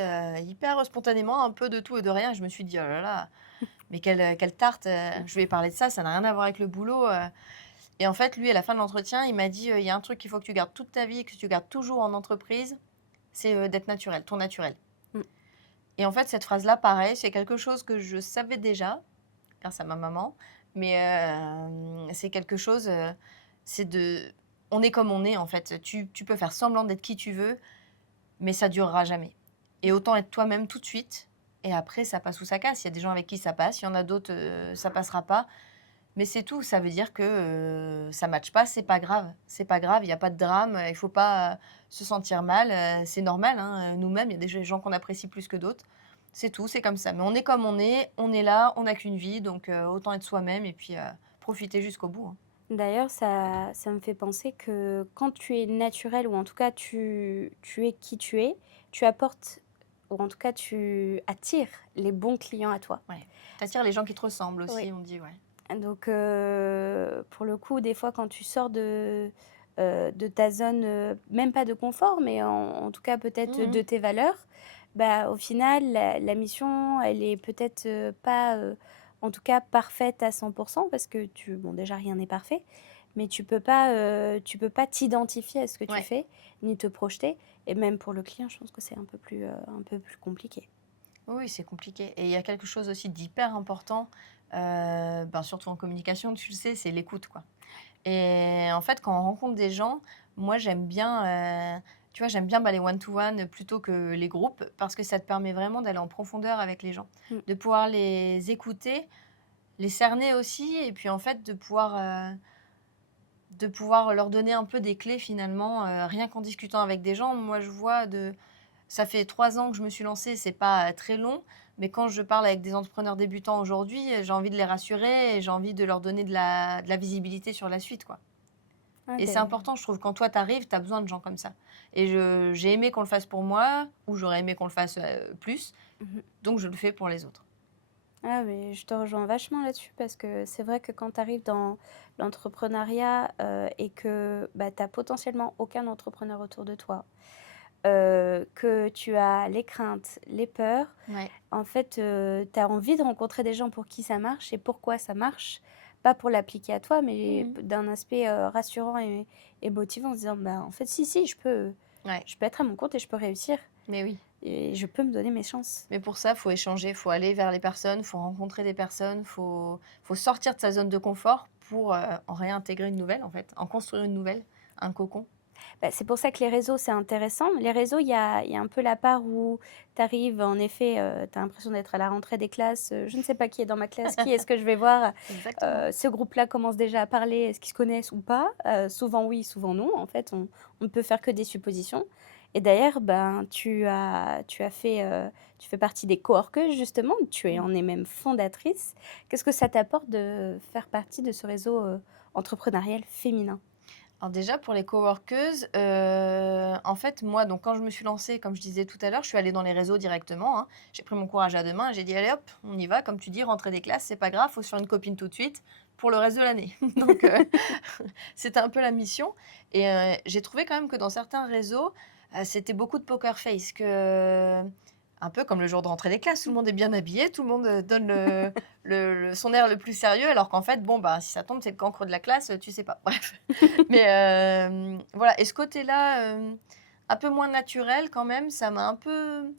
hyper spontanément, un peu de tout et de rien. Et je me suis dit, oh là là, mais quelle tarte, je lui ai parlé de ça, ça n'a rien à voir avec le boulot. Et en fait, lui, à la fin de l'entretien, il m'a dit, il y a un truc qu'il faut que tu gardes toute ta vie, que tu gardes toujours en entreprise, c'est d'être naturel, ton naturel. Mm. Et en fait, cette phrase-là, pareil, c'est quelque chose que je savais déjà, grâce à ma maman, mais c'est quelque chose, c'est de... On est comme on est, en fait. Tu peux faire semblant d'être qui tu veux, mais ça durera jamais. Et autant être toi-même tout de suite, et après, ça passe ou ça casse. Il y a des gens avec qui ça passe, il y en a d'autres, ça passera pas. Mais c'est tout, ça veut dire que ça ne matche pas, c'est pas grave. C'est pas grave, il y a pas de drame, il faut pas se sentir mal, c'est normal, hein, nous-mêmes, il y a des gens qu'on apprécie plus que d'autres. C'est tout, c'est comme ça. Mais on est comme on est là, on n'a qu'une vie, donc autant être soi-même et puis profiter jusqu'au bout, hein. D'ailleurs, ça me fait penser que quand tu es naturel ou en tout cas tu es qui tu apportes ou en tout cas tu attires les bons clients à toi. Ouais. T'attires les gens qui te ressemblent aussi, Oui. on dit, ouais. Donc pour le coup, des fois quand tu sors de ta zone, même pas de confort, mais en tout cas peut-être Mhm. de tes valeurs, bah, au final la mission elle est peut-être, pas, en tout cas parfaite à 100 parce que bon déjà rien n'est parfait, mais tu peux pas t'identifier à ce que tu Ouais. fais, ni te projeter et même pour le client, je pense que c'est un peu plus compliqué. Oui, c'est compliqué. Et il y a quelque chose aussi d'hyper important, ben, surtout en communication, tu le sais, c'est l'écoute, quoi. Et en fait, quand on rencontre des gens, moi, j'aime bien, tu vois, j'aime bien bah, les one-to-one plutôt que les groupes parce que ça te permet vraiment d'aller en profondeur avec les gens, Mmh. de pouvoir les écouter, les cerner aussi, et puis en fait, de pouvoir leur donner un peu des clés finalement, rien qu'en discutant avec des gens. Moi, je vois ça fait 3 ans que je me suis lancée, c'est pas très long, mais quand je parle avec des entrepreneurs débutants aujourd'hui, j'ai envie de les rassurer et j'ai envie de leur donner de la visibilité sur la suite, quoi. Ah Et c'est beh, important, je trouve, quand toi t'arrives, tu as besoin de gens comme ça. Et j'ai aimé qu'on le fasse pour moi, ou j'aurais aimé qu'on le fasse plus, mmh. donc je le fais pour les autres. Ah mais je te rejoins vachement là-dessus parce que c'est vrai que quand tu arrives dans l'entrepreneuriat, et que, bah, tu as potentiellement aucun entrepreneur autour de toi, que tu as les craintes, les peurs, Ouais. en fait, tu as envie de rencontrer des gens pour qui ça marche et pourquoi ça marche. Pas pour l'appliquer à toi, mais Mhm. d'un aspect, rassurant et motivant en se disant: «Bah, en fait, si, Ouais, je peux être à mon compte et je peux réussir mais oui. et je peux me donner mes chances». Mais pour ça, faut échanger, faut aller vers les personnes, faut rencontrer des personnes, faut sortir de sa zone de confort pour en réintégrer une nouvelle, en fait, en construire une nouvelle, un cocon. Bah, c'est pour ça que les réseaux, c'est intéressant. Les réseaux, il y a un peu la part où tu arrives, en effet, tu as l'impression d'être à la rentrée des classes, je ne sais pas qui est dans ma classe, qui est-ce que je vais voir? Exactement. Ce groupe-là commence déjà à parler, est-ce qu'ils se connaissent ou pas? Souvent oui, souvent non. En fait, on ne peut faire que des suppositions et d'ailleurs, ben, tu fais partie des coworkeuses justement, tu Mm. en es même fondatrice. Qu'est-ce que ça t'apporte de faire partie de ce réseau, entrepreneurial féminin? Alors déjà pour les coworkeuses, en fait moi donc quand je me suis lancée, comme je disais tout à l'heure, je suis allée dans les réseaux directement, hein. J'ai pris mon courage à 2 mains et j'ai dit: «Allez hop, on y va», comme tu dis, rentrée des classes, c'est pas grave, faut se faire une copine tout de suite pour le reste de l'année. Donc c'était un peu la mission et j'ai trouvé quand même que dans certains réseaux, c'était beaucoup de poker face, que un peu comme le jour de rentrée des classes. Tout le monde est bien habillé, tout le monde donne son air le plus sérieux, alors qu'en fait, bon, bah, si ça tombe, c'est le cancre de la classe, tu sais pas. Bref. Mais voilà. Et ce côté-là, un peu moins naturel quand même, ça m'a un peu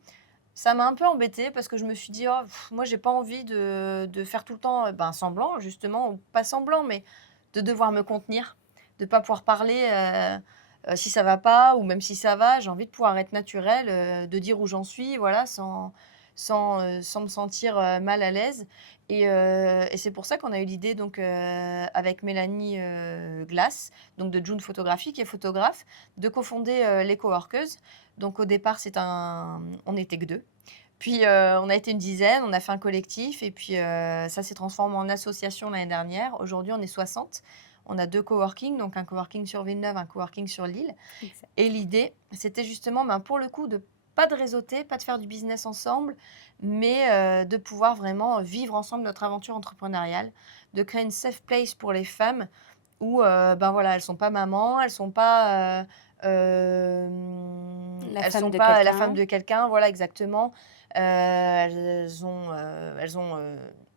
embêtée parce que je me suis dit: «Oh, moi, j'ai pas envie de faire tout le temps, ben, semblant justement ou pas semblant, mais de devoir me contenir, de pas pouvoir parler, si ça va pas ou même si ça va». J'ai envie de pouvoir être naturelle, de dire où j'en suis, voilà, sans me sentir, mal à l'aise et c'est pour ça qu'on a eu l'idée donc, avec Mélanie, Glass, donc de June Photography qui est photographe, de cofonder, les Coworkers. Donc au départ, on n'était que 2. Puis, on a été une dizaine, on a fait un collectif et puis, ça s'est transformé en association l'année dernière. Aujourd'hui, on est 60. On a 2 coworking, donc un coworking sur Villeneuve, un coworking sur Lille Exact. et l'idée, c'était justement, ben, pour le coup, de pas de réseauter, pas de faire du business ensemble, mais, de pouvoir vraiment vivre ensemble notre aventure entrepreneuriale, de créer une safe place pour les femmes où, ben, voilà, elles sont pas mamans, elles sont pas, La elles femme sont de pas la femme quelqu'un. de quelqu'un, voilà exactement. Elles ont,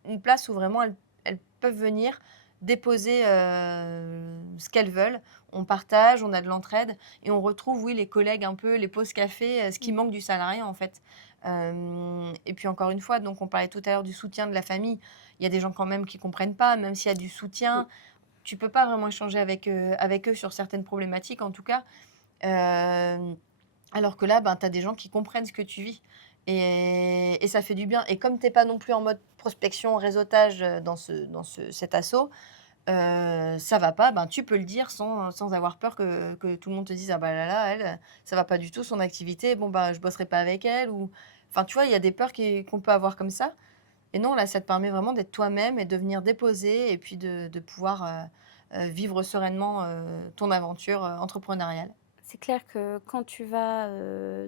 une place où vraiment elles peuvent venir déposer, ce qu'elles veulent. On partage, on a de l'entraide et on retrouve, oui, les collègues un peu, les pauses café, ce qui Mmh. manque du salariat, en fait. Et puis encore une fois, donc on parlait tout à l'heure du soutien de la famille. Il y a des gens quand même qui comprennent pas, même s'il y a du soutien, Oui. tu peux pas vraiment échanger avec eux sur certaines problématiques, en tout cas. Hem, alors que là, ben, tu as des gens qui comprennent ce que tu vis et ça fait du bien et comme tu es pas non plus en mode prospection, réseautage, dans cet asso, ça va pas, ben, tu peux le dire sans avoir peur que tout le monde te dise: «Ah bah là là, elle, ça va pas du tout son activité, bon, bah, je bosserai pas avec elle» ou enfin, tu vois, il y a des peurs qu'on peut avoir comme ça et non, là, ça te permet vraiment d'être toi-même et de venir déposer et puis de pouvoir, vivre sereinement, ton aventure, entrepreneuriale. C'est clair que quand tu vas,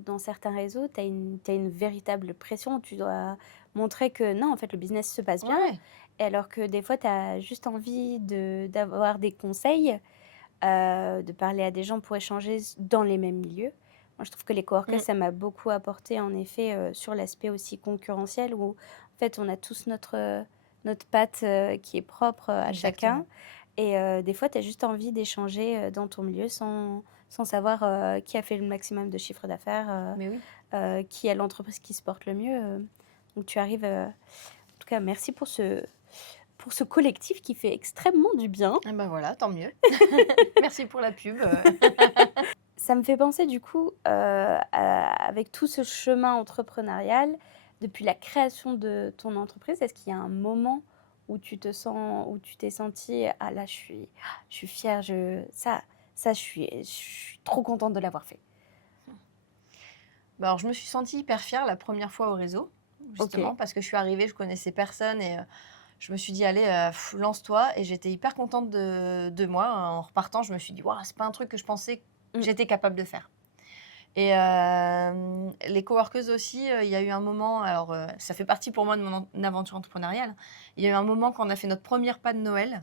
dans certains réseaux, tu as une véritable pression. Tu dois montrer que non, en fait, le business se passe bien Ouais, et alors que des fois, tu as juste envie d'avoir des conseils, de parler à des gens pour échanger dans les mêmes milieux. Moi, je trouve que les coworkers, mmh, ça m'a beaucoup apporté en effet, sur l'aspect aussi concurrentiel où, en fait, on a tous notre patte, qui est propre, à exactement. chacun et des fois, tu as juste envie d'échanger, dans ton milieu sans savoir, qui a fait le maximum de chiffre d'affaires, Mais oui. qui a l'entreprise qui se porte le mieux, donc tu arrives, en tout cas, merci pour ce collectif qui fait extrêmement du bien. Et bah, voilà, tant mieux. Merci pour la pub, Ça me fait penser du coup, avec tout ce chemin entrepreneurial, depuis la création de ton entreprise, est-ce qu'il y a un moment où tu t'es sentie: «Ah là, je suis fière, je suis trop contente de l'avoir fait»? Bah, alors je me suis sentie hyper fière la première fois au réseau, justement OK. parce que je suis arrivée, je connaissais personne et je me suis dit: «Allez, lance-toi» et j'étais hyper contente de moi. En repartant, je me suis dit: «Waouh, c'est pas un truc que je pensais que Mmh. j'étais capable de faire» et les coworkeuses aussi, il y a eu un moment alors, ça fait partie pour moi de mon aventure entrepreneuriale. Il y a eu un moment quand on a fait notre premier repas de Noël,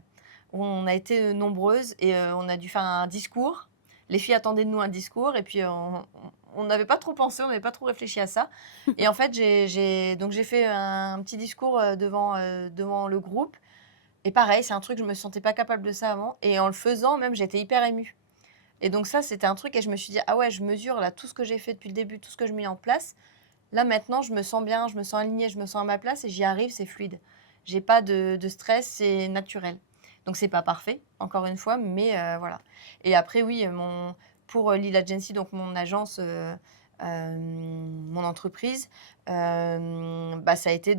où on a été, nombreuses et on a dû faire un discours. Les filles attendaient de nous un discours et puis on n'avait pas trop pensé, on n'avait pas trop réfléchi à ça et en fait, j'ai fait un petit discours, devant le groupe et pareil, c'est un truc, je me sentais pas capable de ça avant et en le faisant même, j'étais hyper émue et donc ça, c'était un truc et je me suis dit: «Ah ouais, je mesure là tout ce que j'ai fait depuis le début, tout ce que je mets en place. Là maintenant, je me sens bien, je me sens alignée, je me sens à ma place et j'y arrive, c'est fluide. J'ai pas de stress, c'est naturel». Donc c'est pas parfait, encore une fois, mais voilà. Et après oui, pour, Lil Agency, donc mon agence, mon entreprise, bah, ça a été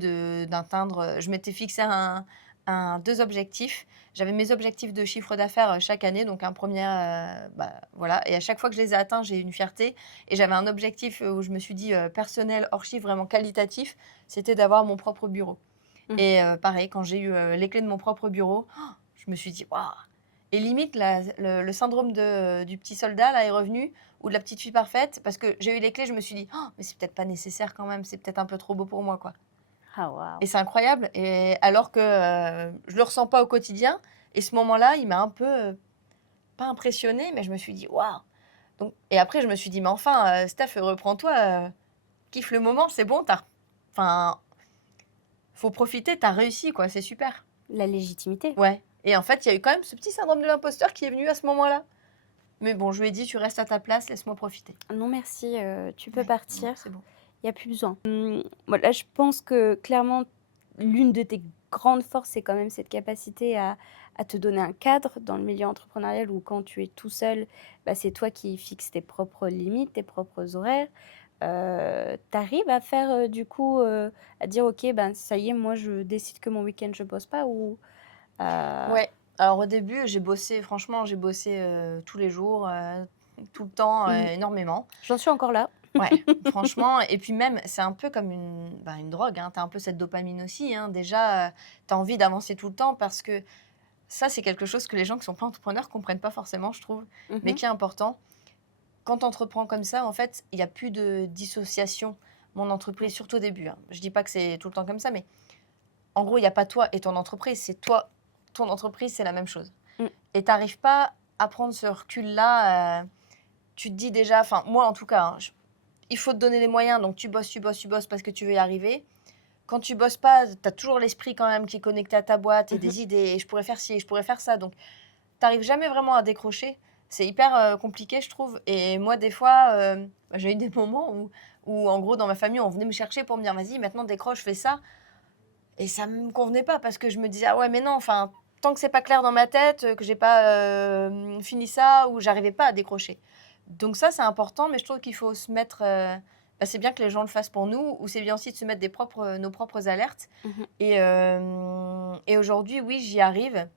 d'atteindre, je m'étais fixé un 2 objectifs. J'avais mes objectifs de chiffre d'affaires, chaque année, donc un premier er bah, voilà et à chaque fois que je les ai atteints, j'ai eu une fierté et j'avais un objectif, où je me suis dit, personnel, hors chiffre, vraiment qualitatif, c'était d'avoir mon propre bureau Mmh. et pareil, quand j'ai eu, les clés de mon propre bureau, je me suis dit: «Waouh» et limite la le syndrome du petit soldat là est revenu ou de la petite fille parfaite parce que j'ai eu les clés, je me suis dit: «Mais c'est peut-être pas nécessaire quand même, c'est peut-être un peu trop beau pour moi, quoi» Ah waouh! et c'est incroyable et alors que, je le ressens pas au quotidien et ce moment-là, il m'a un peu, pas impressionnée, mais je me suis dit: «Waouh» donc et après je me suis dit: «Mais enfin, Steph, reprends-toi, kiffe le moment, c'est bon, enfin, faut profiter, t'as réussi, quoi, c'est super. La légitimité. Ouais. Et en fait, il y a eu quand même ce petit syndrome de l'imposteur qui est venu à ce moment-là. Mais bon, je lui ai dit, tu restes à ta place, laisse-moi profiter. Non merci, tu peux Ouais, partir, non, c'est bon. il y a plus besoin. Voilà, je pense que clairement, l'une de tes grandes forces, c'est quand même cette capacité à te donner un cadre dans le milieu entrepreneurial où quand tu es tout seul, bah, c'est toi qui fixes tes propres limites, tes propres horaires. Tu arrives à faire, du coup, à dire: «OK, ben, ça y est, moi, je décide que mon week-end, je bosse pas» ou Ouais. Alors au début, j'ai bossé, franchement, j'ai bossé tous les jours, tout le temps, Mmh. énormément. J'en suis encore là. Ouais, franchement, et puis même, c'est un peu comme une drogue, hein. Tu as un peu cette dopamine aussi, hein. Déjà, tu as envie d'avancer tout le temps parce que ça, c'est quelque chose que les gens qui sont pas entrepreneurs comprennent pas forcément, je trouve, mais Mmh. qui est important. Quand tu entreprends comme ça, en fait, il y a plus de dissociation. Mon entreprise, Ouais. surtout au début, hein. Je dis pas que c'est tout le temps comme ça, mais en gros, il y a pas toi et ton entreprise, c'est toi, ton entreprise, c'est la même chose. Mmh. Et tu arrives pas à prendre ce recul-là, tu te dis déjà, enfin moi en tout cas, hein, il faut te donner les moyens, donc tu bosses, tu bosses, tu bosses parce que tu veux y arriver. Quand tu bosses pas, tu as toujours l'esprit quand même qui est connecté à ta boîte et Mmh. des idées, et je pourrais faire ci, et je pourrais faire ça, donc tu arrives jamais vraiment à décrocher. C'est hyper, compliqué, je trouve, et moi des fois, bah, j'ai eu des moments où en gros dans ma famille, on venait me chercher pour me dire: «Vas-y maintenant décroche, fais ça», et ça me convenait pas parce que je me disais: «Ah ouais mais non, enfin, tant que c'est pas clair dans ma tête, que j'ai pas, fini ça», ou j'arrivais pas à décrocher. Donc ça, c'est important, mais je trouve qu'il faut se mettre, bah, c'est bien que les gens le fassent pour nous, ou c'est bien aussi de se mettre nos propres alertes, Mmh. et aujourd'hui, oui, j'y arrive.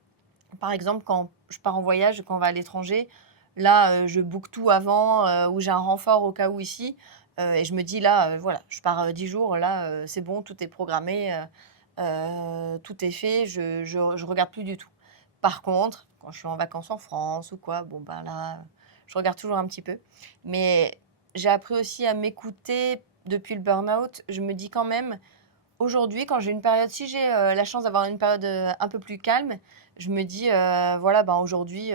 Par exemple, quand je pars en voyage, quand on va à l'étranger, là, je book tout avant, ou j'ai un renfort au cas où ici, et je me dis là, voilà, je pars, 10 jours, là, c'est bon, tout est programmé, tout est fait, je regarde plus du tout. Par contre, quand je suis en vacances en France ou quoi, bon, ben, là, je regarde toujours un petit peu. Mais j'ai appris aussi à m'écouter depuis le burn-out. Je me dis quand même, aujourd'hui, quand j'ai une période, si j'ai, la chance d'avoir une période, un peu plus calme, je me dis, voilà, ben, aujourd'hui,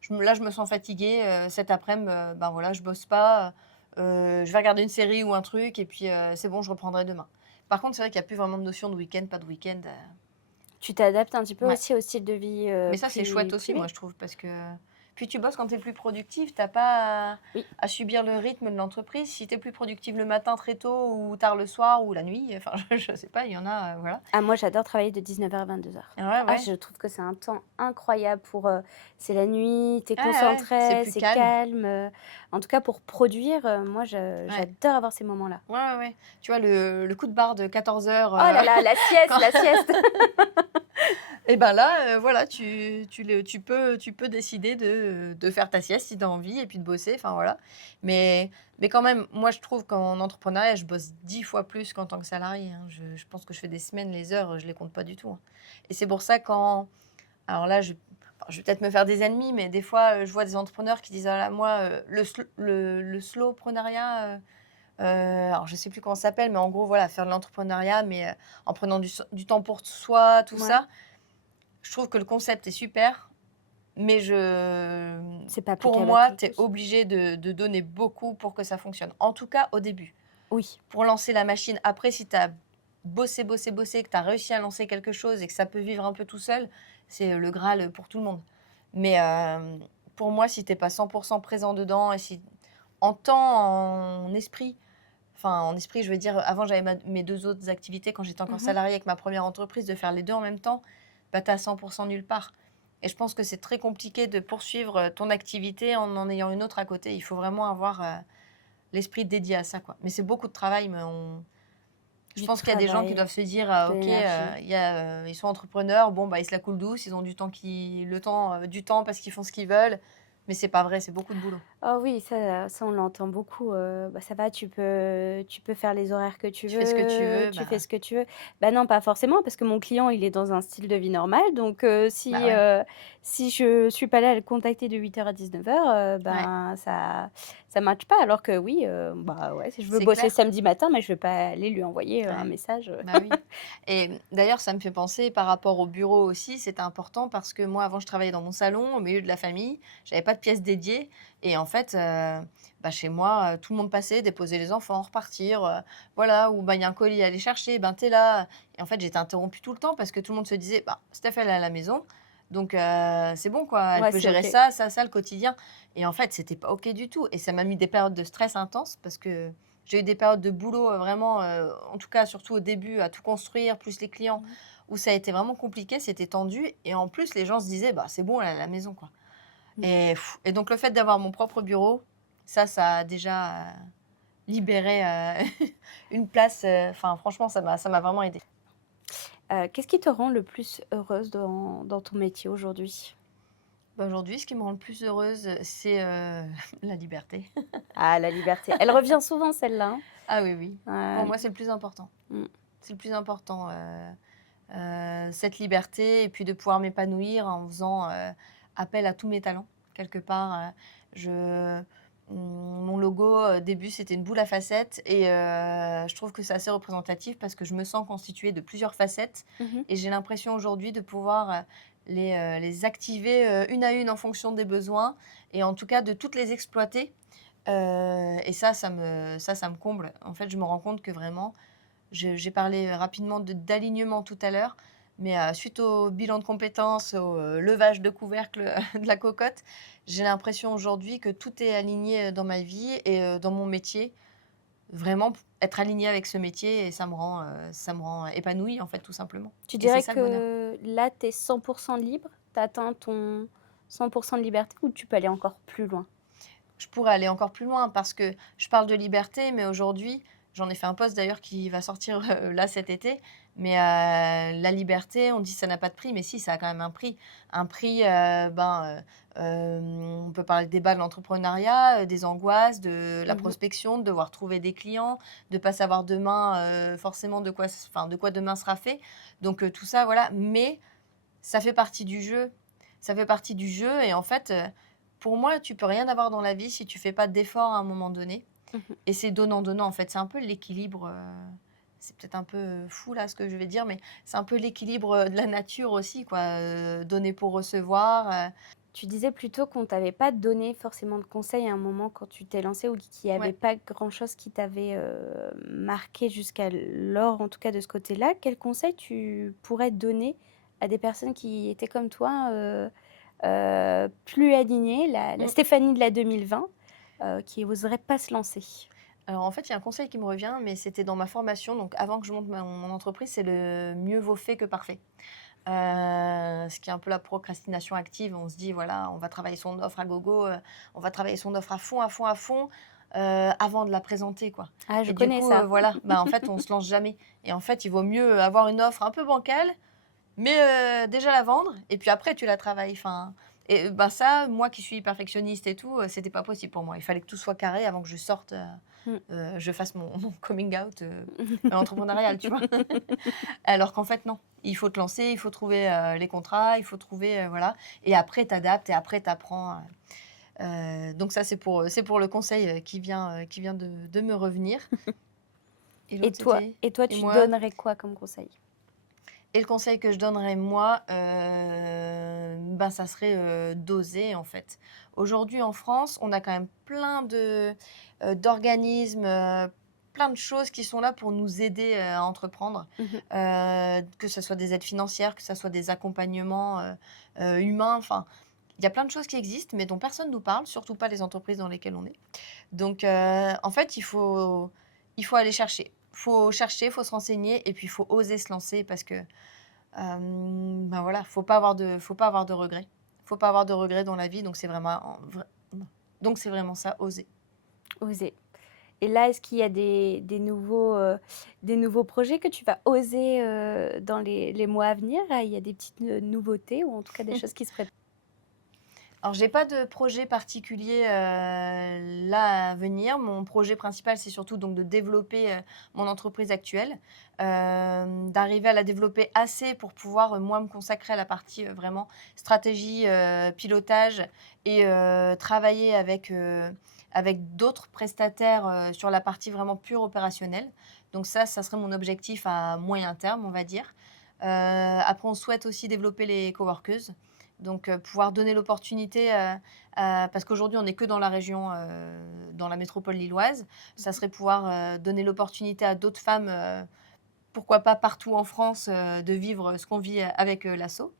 je me sens fatiguée, cet après-midi, ben, voilà, je bosse pas, je vais regarder une série ou un truc, et puis, c'est bon, je reprendrai demain. Par contre, c'est vrai qu'il y a plus vraiment de notion de week-end, pas de week-end, Tu t'adaptes un petit peu ouais. aussi au style de vie, Mais ça, c'est chouette aussi, moi, privé? je trouve, parce que puis tu bosses quand tu es plus productif, tu as pas Oui. à subir le rythme de l'entreprise. Si tu es plus productif le matin très tôt ou tard le soir ou la nuit, enfin, je sais pas, il y en a, voilà. Ah moi j'adore travailler de 19h à 22h. Ouais, Ah ouais. je trouve que c'est un temps incroyable pour, c'est la nuit, tu es Ouais, ouais, c'est concentré, plus c'est calme. calme, en tout cas pour produire, moi Ouais. j'adore avoir ces moments-là. Ouais, ouais, ouais. Tu vois, le coup de barre de 14h, Oh là là, la sieste, quand la sieste! et ben là, voilà, tu peux décider de faire ta sieste si tu as envie, et puis de bosser, enfin voilà. Mais quand même, moi, je trouve qu'en entrepreneuriat, je bosse 10 fois plus qu'en tant que salarié, hein. Je pense que je fais des semaines, les heures, je les compte pas du tout, hein. Et c'est pour ça, alors là, enfin, je vais peut-être me faire des ennemis, mais des fois, je vois des entrepreneurs qui disent: «Ah là, moi, le slowpreneuriat», alors je sais plus comment ça s'appelle, mais en gros, voilà, faire de l'entrepreneuriat, mais en prenant du temps pour soi, tout Ouais, ça. Je trouve que le concept est super, mais c'est pas pour applicable à moi, tu es tous. obligé de donner beaucoup pour que ça fonctionne. En tout cas, au début. Oui, Pour lancer la machine. Après, si tu as bossé, bossé, bossé, que tu as réussi à lancer quelque chose et que ça peut vivre un peu tout seul, c'est le Graal pour tout le monde. Mais pour moi, si tu es pas 100% présent dedans, et si en temps, en esprit, enfin en esprit, je veux dire, avant j'avais mes 2 autres activités quand j'étais encore mmh, salariée avec ma première entreprise, de faire les 2 en même temps, bah, tu es à 100% nulle part. Et je pense que c'est très compliqué de poursuivre, ton activité en ayant une autre à côté. Il faut vraiment avoir, l'esprit dédié à ça, quoi. Mais c'est beaucoup de travail, mais je du pense qu'il y a des gens qui travail, doivent se dire: «Ah de OK, l'énergie. ils sont entrepreneurs, bon, bah, ils se la coulent douce, ils ont du temps parce qu'ils font ce qu'ils veulent». Mais c'est pas vrai, c'est beaucoup de boulot. Oh oui, ça on l'entend beaucoup, bah, ça va, tu peux faire les horaires que tu Tu fais ce que tu veux, veux, tu fais ce que tu veux. Bah, non, pas forcément parce que mon client, il est dans un style de vie normal donc bah, ouais, si je suis pas là à le contacter de 8h à 19h, ouais, ben, ça matche pas alors que oui, bah, ouais, si je veux c'est bosser clair. samedi matin, mais je vais pas aller lui envoyer, un Ouais. message, Bah oui. Et d'ailleurs, ça me fait penser par rapport au bureau aussi, c'était important parce que moi, avant, je travaillais dans mon salon, au milieu de la famille. J'avais pas de pièce dédiée, et en fait, bah, chez moi, tout le monde passait, déposer les enfants, repartir, voilà, ou bah, il y a un colis à aller chercher, ben, tu es là et en fait, j'étais interrompue tout le temps parce que tout le monde se disait: «Bah, Steph, elle est à la maison, donc c'est bon, quoi, elle Ouais, peut c'est gérer OK. ça, ça, ça, le quotidien» et en fait, c'était pas OK du tout et ça m'a mis des périodes de stress intenses parce que j'ai eu des périodes de boulot, vraiment, en tout cas, surtout au début, à tout construire, plus les clients, Mmh. où ça a été vraiment compliqué, c'était tendu et en plus, les gens se disaient: «Bah, c'est bon, elle est à la maison, quoi» Mmh. et donc le fait d'avoir mon propre bureau, ça a déjà, libéré, une place, enfin franchement ça m'a vraiment aidée. Qu'est-ce qui te rend le plus heureuse dans ton métier aujourd'hui? Bah, aujourd'hui, ce qui me rend le plus heureuse, c'est, la liberté. Ah, la liberté. Elle revient souvent celle-là, Ah oui, oui. Pour hein? moi, c'est le plus important. Mmh. C'est le plus important, cette liberté et puis de pouvoir m'épanouir en faisant, appel à tous mes talents quelque part, je mon logo, au début, c'était une boule à facettes et je trouve que c'est assez représentatif parce que je me sens constituée de plusieurs facettes Mmh mh. et j'ai l'impression aujourd'hui de pouvoir, les activer, une à une en fonction des besoins et en tout cas de toutes les exploiter, et ça me comble. En fait, je me rends compte que vraiment j'ai parlé rapidement d'alignement tout à l'heure, mais suite au bilan de compétences, au, levage de couvercle, de la cocotte, j'ai l'impression aujourd'hui que tout est aligné, dans ma vie et dans mon métier. Vraiment p être alignée avec ce métier et ça me rend épanouie, en fait, tout simplement Tu et c'est dirais ça le bonheur. que là, tu es 100 libre? Tu as atteint ton 100 de liberté ou tu peux aller encore plus loin? Je pourrais aller encore plus loin parce que je parle de liberté, mais aujourd'hui, j'en ai fait un post d'ailleurs qui va sortir, là cet été, mais la liberté, on dit: «Ça n'a pas de prix», mais si, ça a quand même un prix. Un prix, on peut parler des bas de l'entrepreneuriat, des angoisses, de la Mmh mh. prospection, de devoir trouver des clients, de pas savoir demain, forcément de quoi demain sera fait. Donc tout ça, voilà, mais ça fait partie du jeu. Ça fait partie du jeu et en fait, pour moi, tu peux rien avoir dans la vie si tu fais pas d'efforts à un moment donné Mmh. et c'est donnant-donnant, en fait. C'est un peu l'équilibre, c'est peut-être un peu, fou là, ce que je vais dire, mais c'est un peu l'équilibre, de la nature aussi quoi, donner pour recevoir, Tu disais plutôt qu'on t'avait pas donné forcément de conseils à un moment quand tu t'es lancée ou qu'il y avait ouais. pas grand-chose qui t'avait, marquée jusqu'alors, en tout cas de ce côté-là. Quels conseils tu pourrais donner à des personnes qui étaient comme toi, plus alignées, la Mmh. Stéphanie de la 2020, qui oserait pas se lancer? Alors en fait, il y a un conseil qui me revient, mais c'était dans ma formation, donc avant que je monte mon entreprise, c'est le mieux vaut fait que parfait. Ce qui est un peu la procrastination active. On se dit: «Voilà, on va travailler son offre à gogo, on va travailler son offre à fond, à fond, à fond», avant de la présenter, quoi Ah, je et du connais coup, ça. voilà, bah, en fait, on se lance jamais et en fait, il vaut mieux avoir une offre un peu bancale, mais déjà la vendre et puis après tu la travailles. Enfin et bah, ça, moi qui suis perfectionniste et tout, c'était pas possible pour moi. Il fallait que tout soit carré avant que je sorte, Mmh. je fasse mon coming out, entrepreneurial, tu vois? Alors qu'en fait, non. Il faut te lancer, il faut trouver, les contrats, il faut trouver, voilà et après tu adaptes et après tu apprends, donc ça, c'est pour le conseil, qui vient de me revenir et Et l'autre, toi c'était? et toi, Et tu moi? donnerais quoi comme conseil? Et le conseil que je donnerais moi, ben, ça serait, d'oser, en fait. Aujourd'hui, en France, on a quand même plein d'organismes, plein de choses qui sont là pour nous aider, à entreprendre. Mmh. Que ça soit des aides financières, que ça soit des accompagnements, humains, enfin, il y a plein de choses qui existent, mais dont personne nous parle, surtout pas les entreprises dans lesquelles on est. Donc en fait, il faut aller chercher. Faut chercher, faut se renseigner et puis il faut oser se lancer parce que ben, voilà, faut pas avoir de regrets. Faut pas avoir de regrets dans la vie, donc c'est vraiment donc c'est vraiment ça, oser. Oser. Et là, est-ce qu'il y a des nouveaux projets que tu vas oser, dans les mois à venir? Ah, il y a des petites, nouveautés ou en tout cas des choses qui se préparent? Alors j'ai pas de projet particulier, là à venir. Mon projet principal, c'est surtout donc de développer, mon entreprise actuelle, d'arriver à la développer assez pour pouvoir, moi me consacrer à la partie, vraiment stratégie, pilotage et travailler avec d'autres prestataires, sur la partie vraiment pure opérationnelle. Donc ça serait mon objectif à moyen terme, on va dire. Après on souhaite aussi développer les coworkeuses. Donc, pouvoir donner l'opportunité, parce qu'aujourd'hui, on n'est que dans la région, dans la métropole lilloise. Ça serait pouvoir, donner l'opportunité à d'autres femmes, pourquoi pas partout en France, de vivre ce qu'on vit avec, l'asso.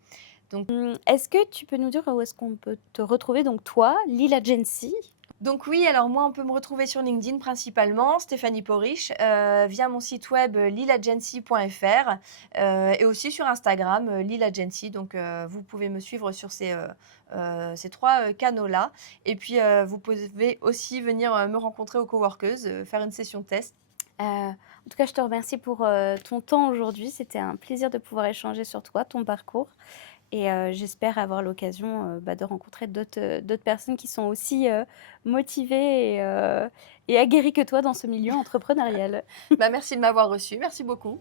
Donc Est-ce que tu peux nous dire où est-ce qu'on peut te retrouver? Donc toi, Lila Gency. Donc oui, alors moi, on peut me retrouver sur LinkedIn principalement, Stéphanie Porriche, via mon site web, lilagency.fr, et aussi sur Instagram, lilagency. Donc vous pouvez me suivre sur ces 3 canaux-là. Et puis, vous pouvez aussi venir, me rencontrer aux coworkeuses, faire une session test. En tout cas, je te remercie pour, ton temps aujourd'hui. C'était un plaisir de pouvoir échanger sur toi, ton parcours et j'espère avoir l'occasion, de rencontrer d'autres personnes qui sont aussi, motivées et aguerries que toi dans ce milieu entrepreneurial. Bah, merci de m'avoir reçue, merci beaucoup.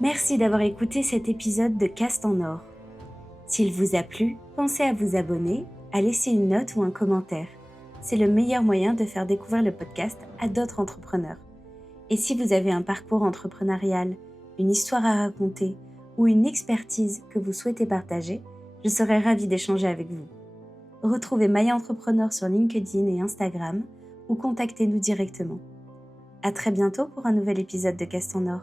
Merci d'avoir écouté cet épisode de Cast en or. S'il vous a plu, pensez à vous abonner, à laisser une note ou un commentaire. C'est le meilleur moyen de faire découvrir le podcast à d'autres entrepreneurs. Et si vous avez un parcours entrepreneurial, une histoire à raconter ou une expertise que vous souhaitez partager, je serai ravie d'échanger avec vous. Retrouvez Maya Entrepreneur sur LinkedIn et Instagram ou contactez-nous directement. À très bientôt pour un nouvel épisode de Cast en or.